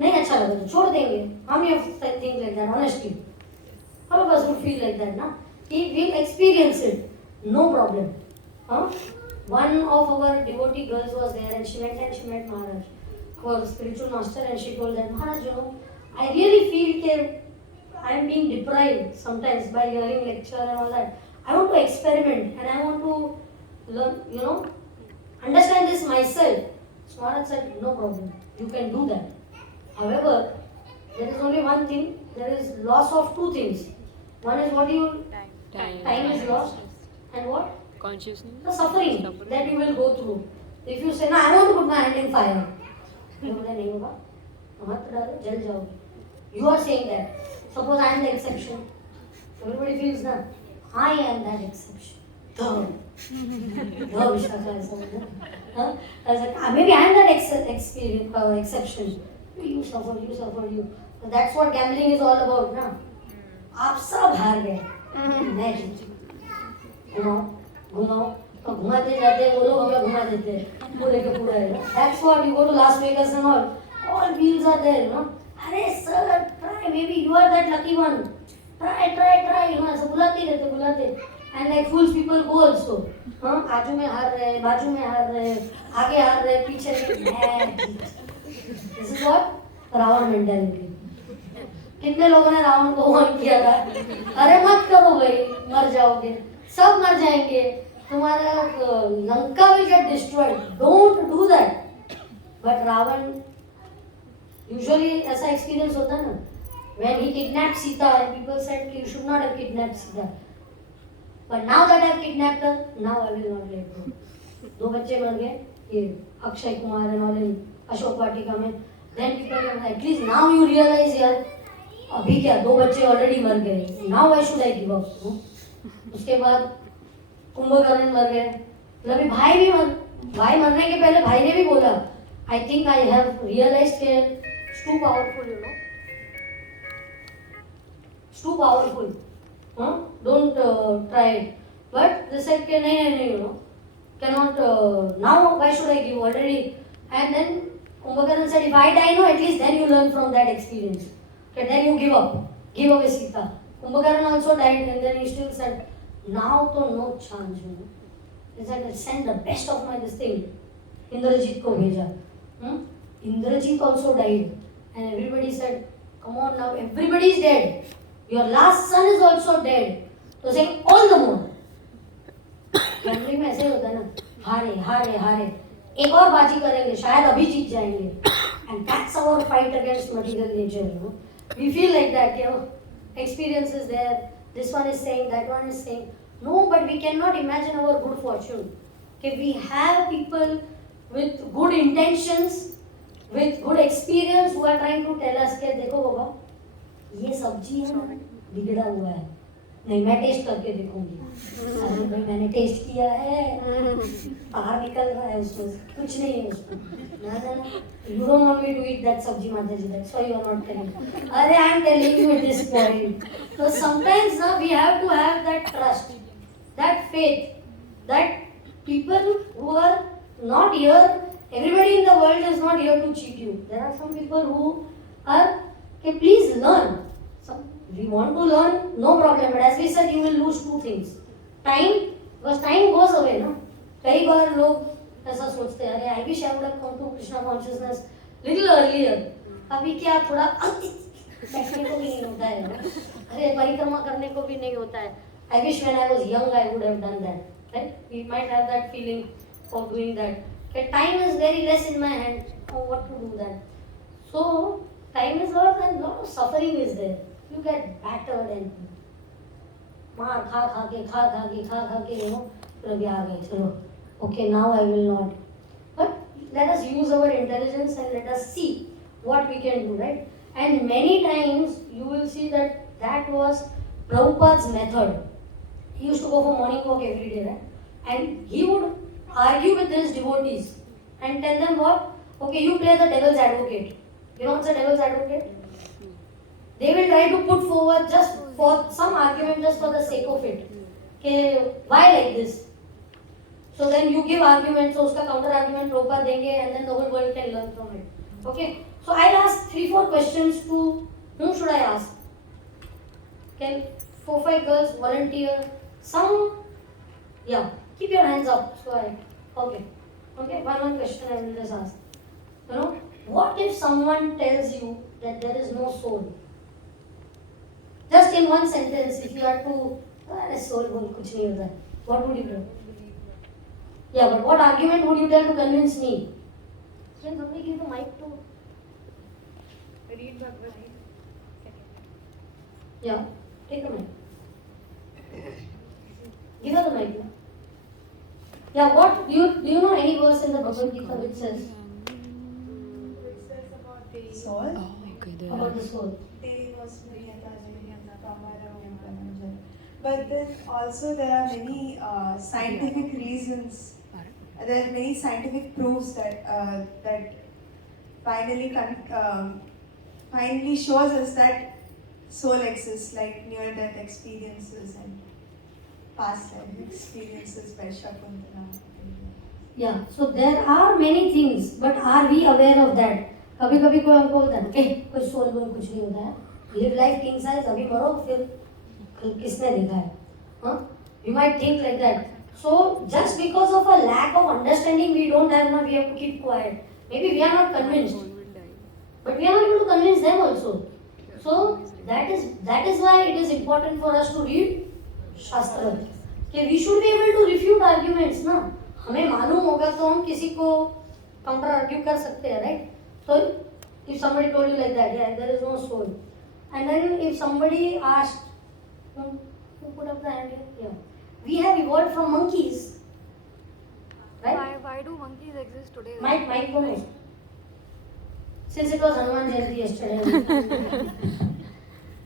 नहीं अच्छा लगा तो छोड़ देंगे. हम ये think like that, honestly. All of us would feel like that, ना? We'll experience it, no problem. One of our devotee girls was there and she went and she met Maharaj, our spiritual master, and she told that, Maharaj, I really feel that I am being deprived sometimes by hearing lecture and all that. I want to experiment and I want to learn, understand this myself. So Maharaj said, no problem, you can do that. However, there is only one thing, there is loss of two things. One is what you, time is lost, and what? Consciousness. The suffering that you will go through. If you say, no, I want to put my hand in fire, नहीं होगा, मत डालो, जल जाओगे. You are saying that. Suppose I am the exception. Everybody feels that I am that exception. Maybe I am that exception. You suffer. So that's what gambling is all about, ना? आप सब हार गए, मैं जीत. घुमाओ, और घुमाते जाते हैं वो लोग, हमें घुमा देते हैं पूरे के पूरा है. That's what you go to Las Vegas and all wheels are there, you know. अरे sir, try, maybe you are that lucky one. Try, you know, ऐसा बुलाते. And like fools people go also. हाँ, आजू में हार रहे, बाजू में हार रहे, आगे हार रहे, पीछे में. This is what Ravan mentality. कितने लोगों ने रावण को वार्न किया था, अरे मत करो भाई, मर जाओगे, सब मर जाएंगे, तुम्हारा Lanka will get destroyed, don't do that. But Ravan usually ऐसा एक्सपीरियंस होता है ना, when he kidnapped Sita and people said you should not have kidnapped Sita, but now that I have kidnapped her, now I will not let go. 2 बच्चे मर गए, ये Akshay Kumar and all in Ashok Vatika में. Then people are like, at least now you realize यार, अभी क्या 2 बच्चे already मर गए, now why should I give up? उसके बाद कुंभकर्ण मर गए, मतलब भाई मरने के पहले भाई ने भी बोला, I think I have realized कि it's too powerful, you know, it's too powerful, don't try it. But they said कि नहीं, you know, cannot, now why should I give already? And then Kumbhakarna said, if I die, no, at least then you learn from that experience. Okay, then you give up Sita. Kumbhakarna also died, and then he still said, now to no chance, you know. He said, I send the best of my this thing. Indrajit ko bheja. Indrajit also died, and everybody said, come on now, everybody is dead. Your last son is also dead. So saying all the more. Family में ऐसे ही होता है ना, हारे एक और बाजी करेंगे, शायद अभी जीत जाएंगे. And that's our fight against material nature, you know. We feel like that, you know. Experience is there, this one is saying, that one is saying. No, but we cannot imagine our good fortune. Okay, we have people with good intentions, with good experience who are trying to tell us कि देखो बाबा, ये सब्जी है ना, बिगड़ा हुआ है. नहीं, मैं टेस्ट करके देखूंगी. अरे भाई मैंने टेस्ट किया है, बाहर निकल रहा है उसमें, कुछ नहीं है उसमें. ना, you don't want me to eat that sabji, Mataji, that's why you are not telling. अरे I am telling you at this point. So sometimes we have to have that trust, that faith, that people who are not here, everybody in the world is not here to cheat you. There are some people who are, okay, please learn. We want to learn, no problem, but as we said, you will lose 2 things. Time, because time goes away, no? कई बार लोग ऐसा सोचते हैं, अरे I wish I would have come to Krishna consciousness little earlier. अभी क्या थोड़ा बैठने को भी नहीं होता है, अरे परिक्रमा करने को भी नहीं होता है. I wish when I was young I would have done that. Right? We might have that feeling of doing that. Okay, time is very less in my hand. Oh, what to do that? So time is lost and lot of suffering is there. You get battered and मार खा के you know, फिर अभी आ गए, चलो, okay, now I will not. But let us use our intelligence and let us see what we can do, right? And many times you will see that was Prabhupada's method. He used to go for morning walk every day, right? And he would argue with his devotees and tell them what? Okay, you play the devil's advocate. You know what's the devil's advocate? They will try to put forward just for some argument, just for the sake of it. Okay, why like this? So then you give argument, so uska counter argument Prabhupada denge, and then the whole world can learn from it. Okay, so I'll ask 3-4 questions to whom should I ask? Can 4-5 girls volunteer? Some, yeah, keep your hands up. So okay, one question I will just ask. You know, what if someone tells you that there is no soul? Just in one sentence, if you had to, soul bol kuch nahi hota hai, what would you do? Yeah, but what argument would you tell to convince me? Can somebody give the mic to? Read Bhagavad Gita. Yeah, take the mic. Give her the mic. Yeah, what do you know any verse in the Bhagavad Gita which says? It says about the soul. About the soul. But then also there are many scientific reasons. There are many scientific proofs that finally shows us that soul exists, like near-death experiences and past life experiences by Shakuntala. Yeah, so there are many things, but are we aware of that? कभी कभी कोई हमको बोलता है कोई soul बोल कुछ नहीं होता है, live life king size, अभी मरो फिर किसने देखा है, हाँ? You might think like that. So just because of a lack of understanding, we don't have enough. We have to keep quiet. Maybe we are not convinced, but we are not able to convince them also. So that is why it is important for us to read Shastra. कि we should be able to refute arguments ना. हमें मालूम होगा तो हम किसी को counter argue कर सकते हैं, right? So if somebody told you like that, yeah, there is no soul, and then if somebody asked, who put up the hand here? Yeah, we have evolved from monkeys, right? Why do monkeys exist today? Mike Gomez. Since it was Hanuman Jayanti yesterday.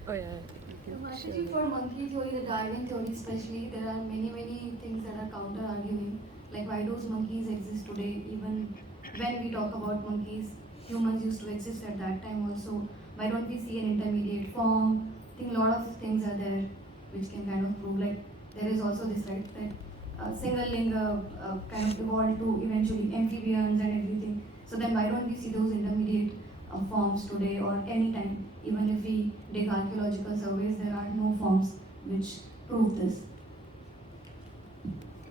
Oh yeah. Mataji, for monkey theory, the Darwin theory especially, there are many things that are counter arguing. Like why do monkeys exist today? Even when we talk about monkeys, humans used to exist at that time also. Why don't we see an intermediate form? I think a lot of things are there which can kind of prove, like there is also this, right, that single linga kind of evolved to eventually amphibians and everything. So then why don't we see those intermediate forms today or any time? Even if we dig archaeological surveys, there are no forms which prove this.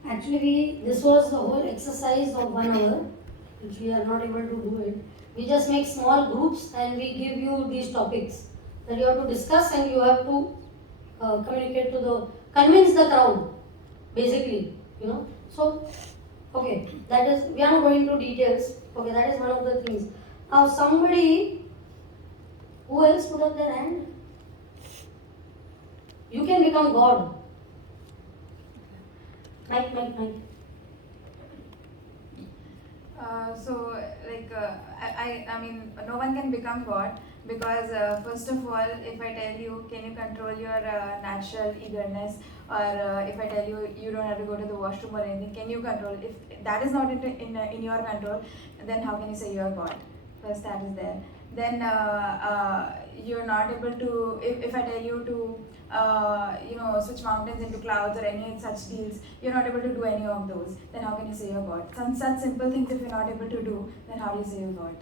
Actually, this was the whole exercise of 1 hour, which we are not able to do it. We just make small groups and we give you these topics that you have to discuss and you have to convince the crowd, basically, you know. So, okay, that is, we are not going into details. Okay, that is one of the things. Now, somebody, who else put up their hand? You can become God. Mike. I mean, no one can become God because first of all, if I tell you, can you control your natural eagerness, or if I tell you, you don't have to go to the washroom or anything, can you control? If that is not in your control, then how can you say you are God? First, that is there. Then you're not able to. If I tell you to, switch mountains into clouds or any such deals, you're not able to do any of those. Then how can you say you're God? Some such simple things, if you're not able to do, then how do you say you're God?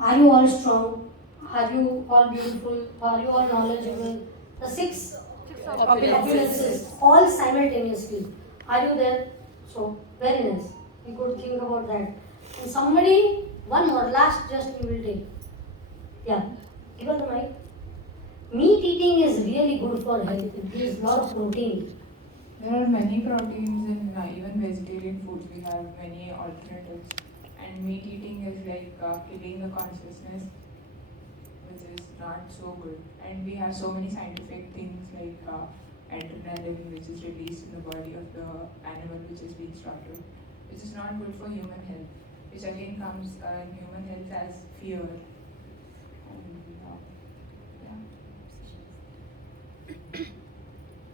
Are you all strong? Are you all beautiful? Are you all knowledgeable? The six opulences, all simultaneously. Are you there? So, very nice. You could think about that. And somebody, one more, last just we will take. Yeah, give us the mic. Meat eating is really good for health. It gives a lot of protein. There are many proteins in even vegetarian foods. We have many alternatives. And meat eating is like killing the consciousness, which is not so good. And we have so many scientific things like adrenaline, which is released in the body of the animal which is being slaughtered, which is not good for human health, which again comes in human health as fear.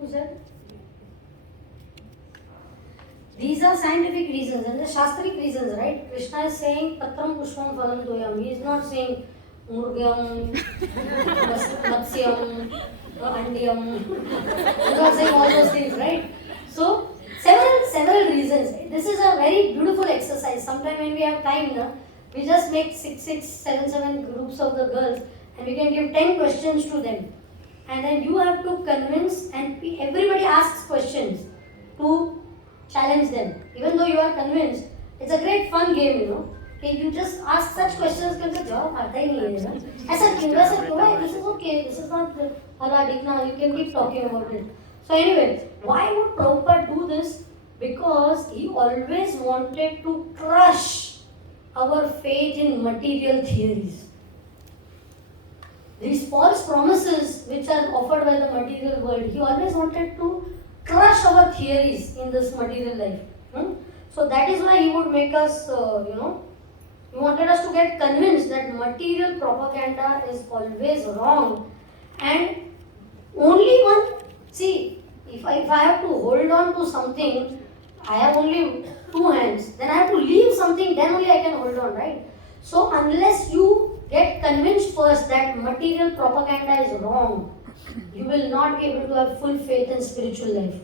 Who's that? These are scientific reasons and the Shastric reasons, right? Krishna is saying Patram Pushpam Phalam Toyam. He is not saying Murgam, Matsyam, Andiyam. He is not saying all those things, right? So, several reasons. This is a very beautiful exercise. Sometime when we have time, we just make 7 groups of the girls and we can give 10 questions to them. And then you have to convince, and everybody asks questions to challenge them. Even though you are convinced, it's a great fun game, you know. Okay, you just ask such questions because jawab aata hi nahi hai. Aisa kyun? Waisa kyun hai? This is okay. This is not Haladik na. You can keep talking about it. So anyway, why would Prabhupada do this? Because he always wanted to crush our faith in material theories. These false promises which are offered by the material world, he always wanted to crush our theories in this material life. So that is why he would make us, he wanted us to get convinced that material propaganda is always wrong. And only one, see, if I have to hold on to something, I have only 2 hands, then I have to leave something, then only I can hold on, right? So unless you get convinced first that material propaganda is wrong, you will not be able to have full faith in spiritual life.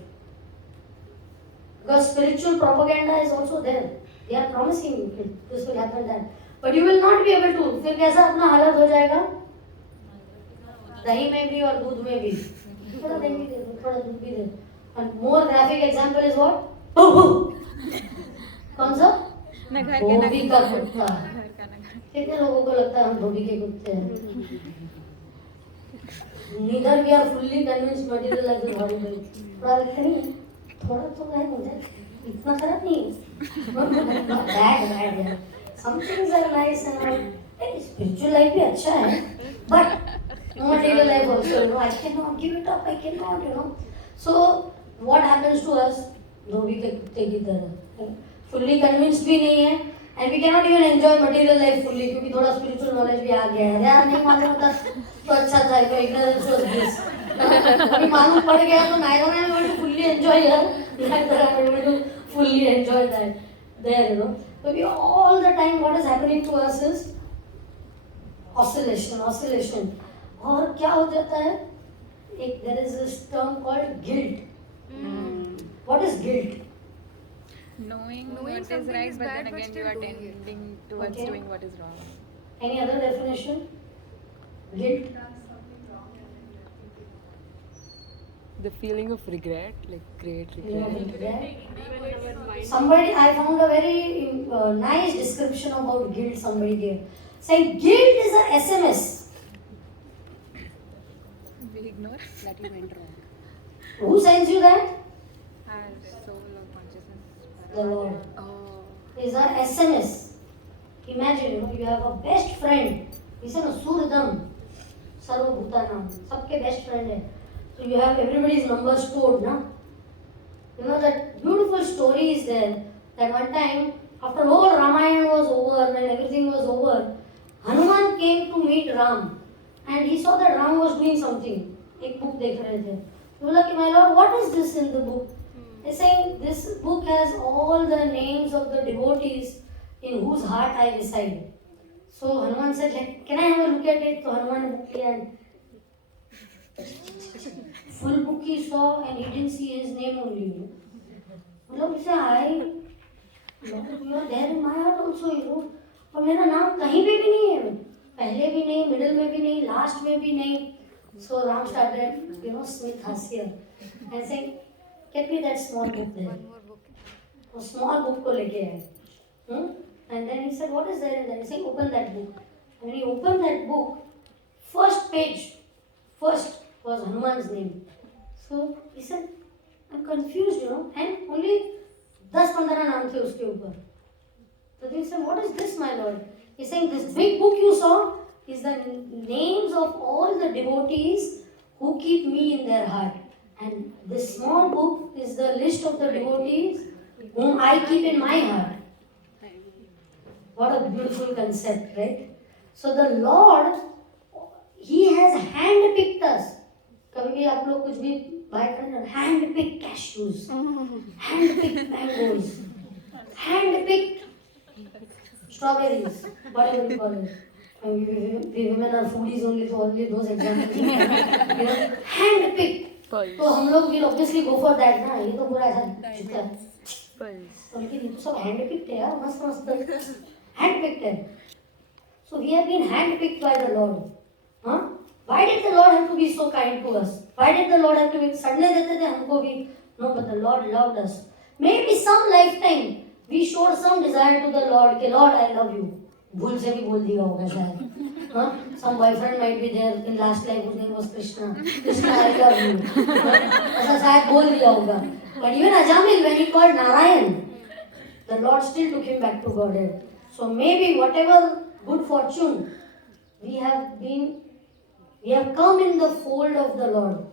Because spiritual propaganda is also there. They are promising you this will happen, that. But you will not be able to. फिर कैसा अपना हालत हो जाएगा? दही में भी और दूध में भी. थोड़ा दही भी दे दो, थोड़ा दूध भी दे दो. And more graphic example is what? कौन सा? धोबी का कुत्ता. कितने लोगों को लगता है हम धोबी के कुत्ते हैं? Neither we are fully convinced material life is horrible. थोड़ा लगता नहीं है? थोड़ा तो है मुझे. इतना खराब नहीं है. Bad यार. Some things are nice and all. Spiritual life भी अच्छा है. But material life also, you know, I cannot give it up. I cannot, you know. So what happens to us? धोबी के कुत्ते की तरह. Fully convinced भी नहीं है. And we cannot even enjoy material life fully क्योंकि थोड़ा spiritual knowledge भी आ गया है. यार नहीं मालूम होता तो अच्छा था. Ignorance was bliss. अभी मालूम पड़ गया तो neither I am able to fully enjoy here. Neither I am able to fully enjoy that there, you know. So we all the time what is happening to us is oscillation. और क्या हो जाता है? एक there is this term called guilt. What is guilt? Knowing what is something right, is but bad, then but again still you are doing it. tending towards Okay. doing what is wrong. Any other definition? Guilt. The feeling of regret, like great You know, regret. regret. Somebody, I found a very nice description about guilt. Somebody gave, saying guilt is a SMS. We ignore that you went wrong. Who sends you that? Our soul or consciousness. The Lord. Oh. Is a SMS. Imagine, you know, you have a best friend. He's an Asurdam. Sarvabhutanam. सबके best friend है. So you have everybody's number stored, na? You know that beautiful story is there. That one time, after all Ramayana was over and everything was over, Hanuman came to meet Ram, and he saw that Ram was doing something. एक book देख रहे थे. He was like, my lord, what is this in the book? He's saying this book has all the names of the devotees in whose heart I reside. So Hanuman said, like, can I have a look at it? So Hanuman book लिया and full book he saw and he didn't see his name only. मतलब इसे I, you are there in my heart also, you know. और मेरा नाम कहीं पे भी नहीं है. पहले भी नहीं, middle में भी नहीं, last में भी नहीं. So Ram started, you know, Smith Hasya and saying, get me that small book there. वो small book को लेके आए. And then he said, what is there in there? He said, open that book. And when he opened that book, first page, first was Hanuman's name. So he said, I'm confused, you know, and only 10-15 नाम थे उसके ऊपर. So he said, what is this, my lord? He's saying, this big book you saw is the names of all the devotees who keep me in their heart. And this small book is the list of the devotees whom I keep in my heart. What a beautiful concept, right? So the Lord, He has handpicked us. कभी भी आप लोग कुछ भी buy करें, handpicked cashews, handpicked mangoes, handpicked strawberries, whatever you call it. We women are foodies only, so only those examples. You know, handpicked. तो हम लोग will obviously go for that ना. ये तो पूरा ऐसा चिपका है. तो लेकिन ये तो सब handpicked है यार, मस्त मस्त handpicked है. So we have been handpicked by the Lord. Huh? Why did the Lord have to be so kind to us? Why did the Lord have to be सड़ने देते थे हमको भी? No, but the Lord loved us. Maybe some lifetime we showed some desire to the Lord कि Lord I love you. भूल से भी बोल दिया होगा शायद. Huh? Some boyfriend might be there in last life whose name was Krishna. Krishna I love you. ऐसा शायद बोल दिया होगा. But even Ajamil when he called Narayan, the Lord still took him back to Godhead. So maybe whatever good fortune we have come in the fold of the Lord.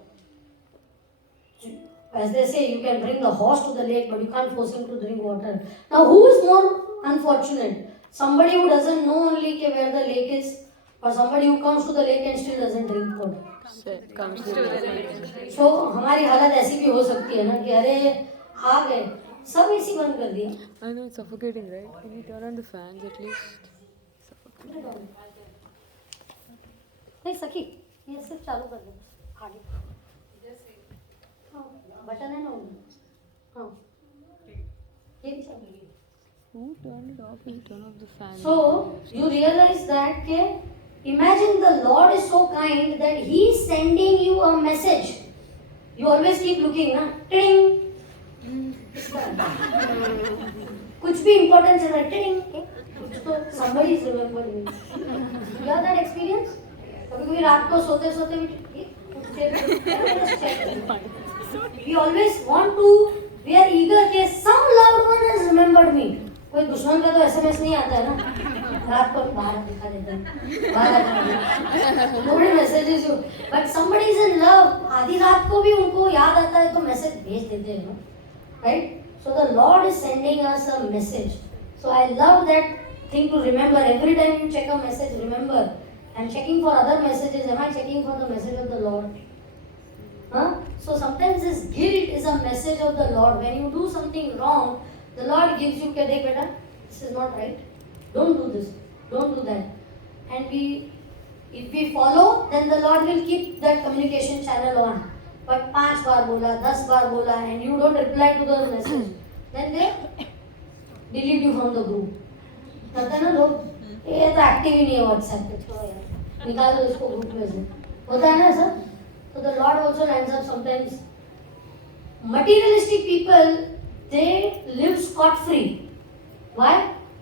As they say, you can bring the horse to the lake, but you can't force him to drink water. Now, who is more unfortunate? Somebody who doesn't know only where the lake is, or somebody who comes to the lake and still doesn't drink water? Comes to the So, हमारी हालत ऐसी भी हो सकती है ना कि अरे आ गए सब एसी बंद कर दिया. I know it's suffocating, right? Can you turn on the fans at least? नहीं सखी ये सिर्फ चालू कर दो आगे. हाँ बटन है ना उनमें. हाँ Who turned it off? Will turn off the fan. So you realize that imagine the Lord is so kind that He is sending you a message. You always keep looking, na? Ting. कुछ भी important चल रहा है, ting. कुछ तो somebody is remembered me. You have that experience? कभी रात को सोते सोते भी we always want to, we are eager कि some loved one has remembered me. कोई दुश्मन का तो SMS नहीं आता है ना, रात को बाहर दिखा देता है, बाहर nobody messages you, but somebody is in love, आधी रात को भी उनको याद आता है तो मैसेज भेज देते हैं, right? So the Lord is sending us a message. So I love that thing to remember. Every time you check a message, remember. I'm checking for other messages. Am I checking for the message of the Lord? Huh? So sometimes this guilt is a message of the Lord. When you do something wrong, the Lord gives you, "Dekh beta, this is not right. Don't do this. Don't do that." And if we follow, then the Lord will keep that communication channel on. But 5 बार बोला, 10 बार बोला, and you don't reply to the message, then they delete you from the group. करते हैं ना लोग, ये तो active ही नहीं है WhatsApp पे, छोड़ो यार, निकाल दो इसको ग्रुप में से, होता है ना ऐसा? So the Lord also ends up sometimes. Materialistic people, they live scot free. Why?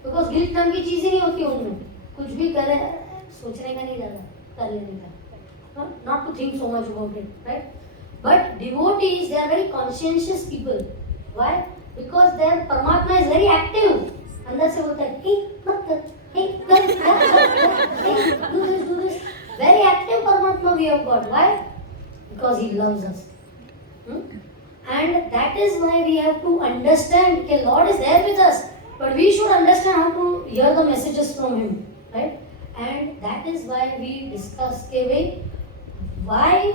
Because guilt नाम की चीज़ ही नहीं होती उनमें, कुछ भी करे सोचने का नहीं ज़्यादा, कर लेने का, not to think so much about it, right? But devotees, they are very conscientious people. Why? Because their Paramatma is very active. अंदर से बोलता है, hey, मत कर, hey, कर, hey, do this. Very active Paramatma we have got. Why? Because He loves us. And that is why we have to understand that Lord is there with us. But we should understand how to hear the messages from Him. Right? And that is why we discuss why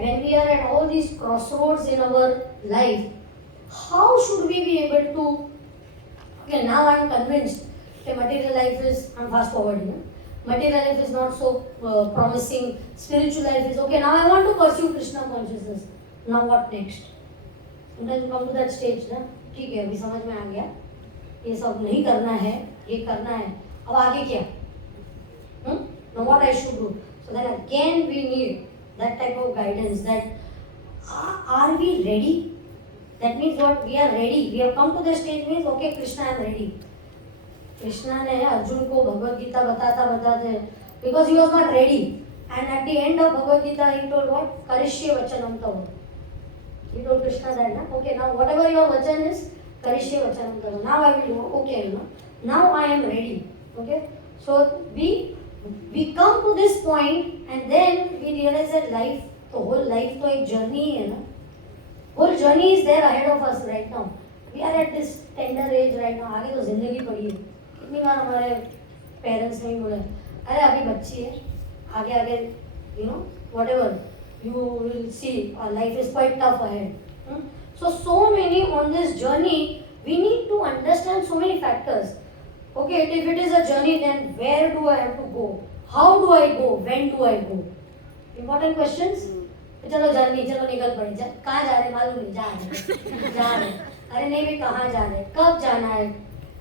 when we are at all these crossroads in our life, how should we be able to, okay, now I am convinced that material life is, I am fast forwarding, material life is not so promising, spiritual life is, okay, now I want to pursue Krishna consciousness, now what next? Sometimes you come to that stage, ना, ठीक है, अभी समझ में आ गया, ये सब नहीं करना है, ये करना है, अब आगे क्या? Now what I should do? So then again we need that type of guidance, that are we ready? That means what? We are ready. We have come to the stage means, okay, Krishna, I am ready. Krishna ने अर्जुन को भगवद गीता बताते because he was not ready. And at the end of Bhagavad Gita, he told what? Karishye vachanam tava. He told Krishna that, na? Okay, now whatever your vachan is, karishye vachanam tava. Now I will do, okay, now I am ready. Okay? So we come to this point and then we realize that life, the whole life तो एक journey है ना. Whole journey is there ahead of us right now. We are at this tender age right now. आगे तो जिंदगी पड़ी है. कितनी बार हमारे parents ने भी बोला, अरे अभी बच्ची है, आगे you know, whatever you will see, our life is quite tough ahead. So many on this journey, we need to understand so many factors. Okay, if it is a journey, then where do I have to go? How do I go? When do I go? Important questions? चलो journey, चलो निकल पड़े, कहाँ जा रहे मालूम नहीं, जा रहे, अरे नहीं भी कहाँ जा रहे, कब जाना है,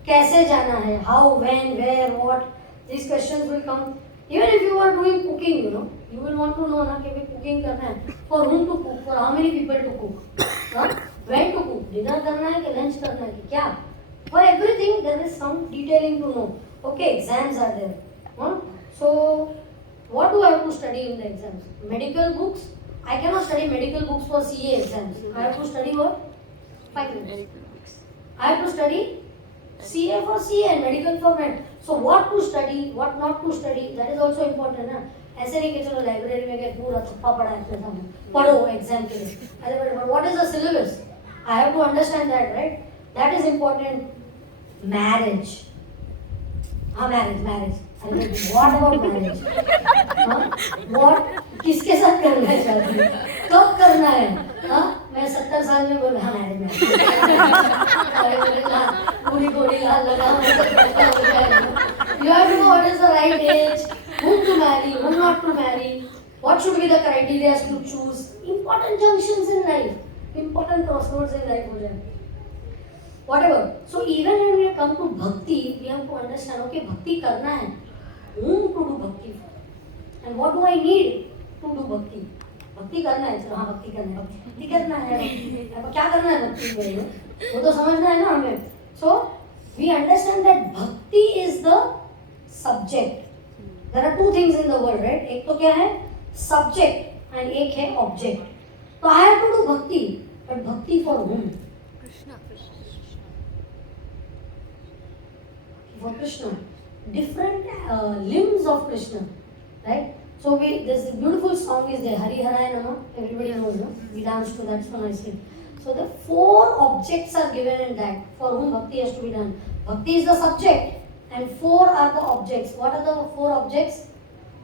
कैसे जाना है, how, when, where, what, these questions will come. Even if you are doing cooking, you know, you will want to know ना कि भाई cooking करना है, for whom to cook, for how many people to cook, when to cook, dinner करना है कि lunch करना है कि क्या? For everything there is some detailing to know. Okay, exams are there. So what do I have to study in the exams? Medical books. I cannot study medical books for CA exams. I have to study what? 5 minutes. I have to study CA for CA and medical for med. So what to study, what not to study, that is also important. ना? ऐसे नहीं कि चलो library में गए पूरा छप्पा पड़ा है अपने सामने पढ़ो एग्जाम के लिए. But what is the syllabus? I have to understand that, right? That is important. Marriage. Marriage. What about marriage? What? किसके साथ करना है शादी? कब करना है? मैं 70 साल में बोला मैरिज पूरी लाल लगा. You have to know what is the right age, whom to marry, whom not to marry, what should be the criteria to choose. Important junctions in life, important crossroads in life हो जाए. whatever. So even when we come to bhakti, we have to understand, okay, bhakti karna hai. Whom to do bhakti for? And what do I need to do bhakti? भक्ति करना है, चलो हाँ भक्ति करना है, भक्ति करना है, अब क्या करना है भक्ति में, वो तो समझना है ना हमें. So we understand that bhakti is the subject. There are two things in the world, right? एक तो क्या है subject and एक है object. So I have to do bhakti, but bhakti for whom? For Krishna. Different limbs of Krishna, right? So there's a beautiful song is there, Hari Haraya Nama, everybody knows, no? We dance to that so nicely. So the 4 objects are given in that, for whom bhakti has to be done. Bhakti is the subject and 4 are the objects. What are the 4 objects?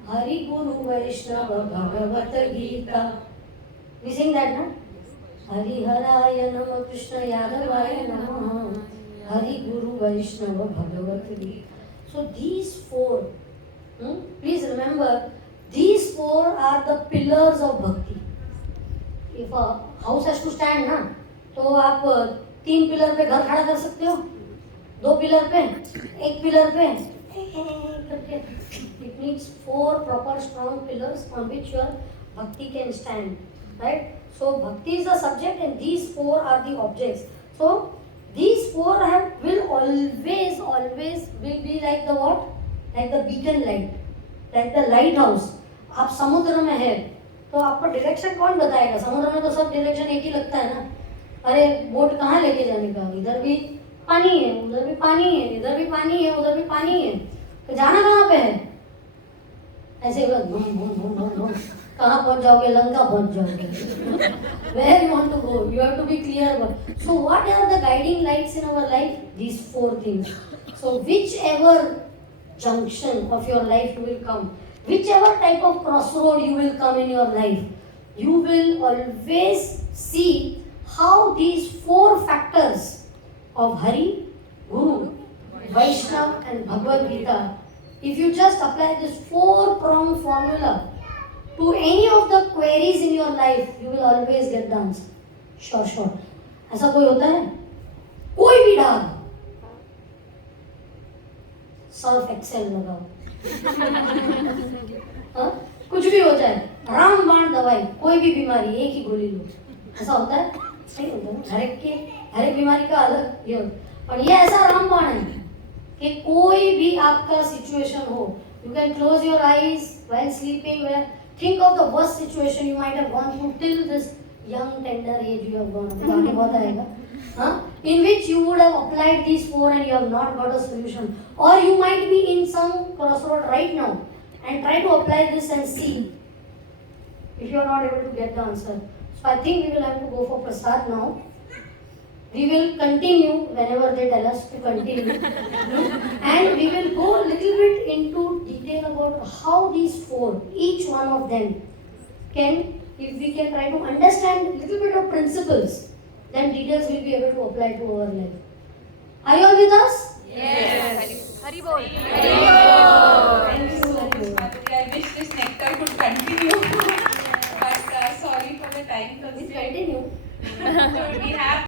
Hari Guru Vaishnava Bhagavata Gita. We sing that, no? Hari Haraya Nama Krishna Yadavaya Nama Hari Guru Vaishnava Bhagavata Gita. So these 4, please remember, these 4 are the pillars of bhakti. If a house has to stand, ना, तो आप 3 pillar पे घर खड़ा कर सकते हो, 2 pillar पे, 1 पिलर पे, करके. It needs 4 proper strong pillars on which your bhakti can stand, right? So bhakti is the subject and these 4 are the objects. So these 4 will always be like the what? Like the beacon light, like the lighthouse. आप समुद्र में है तो आपको direction कौन बताएगा? समुद्र में तो सब डायरेक्शन एक ही लगता है ना. अरे बोट कहाँ लेके जाने का? इधर भी पानी है, उधर भी पानी है, इधर भी पानी है, उधर भी पानी है, तो जाना कहाँ पे है? ऐसे घूम घूम घूम घूम घूम कहाँ पहुँच जाओगे? लंका पहुँच जाओगे. Where you want to go? You have to be clear about. So what are the guiding lights in our life? These 4 things. So whichever junction of your life you will come, whichever type of crossroad you will come in your life, you will always see how these 4 factors of Hari, Guru, Vaishnava and Bhagavad Gita, if you just apply this 4-pronged formula to any of the queries in your life, you will always get the answer. Sure. ऐसा कोई होता है? कोई भी डाल, Surf Excel लगाओ, कुछ भी हो जाए, रामबाण दवाई, कोई भी बीमारी एक ही गोली लो, ऐसा होता है? नहीं होता. हर एक बीमारी का अलग ये होता है, पर ये ऐसा रामबाण है कि कोई भी आपका सिचुएशन हो, you can close your eyes while sleeping, think of the worst situation you might have gone through till this young tender age you have gone through, आगे बहुत आएगा, in which you would have applied these 4 and you have not got a solution, or you might be in some crossroad right now and try to apply this and see if you are not able to get the answer. So I think we will have to go for prasad now. We will continue whenever they tell us to continue. And we will go a little bit into detail about how these 4, each one of them can, if we can try to understand a little bit of principles, then details will be able to apply to our life. Are you all with us? Yes. Hari Bol.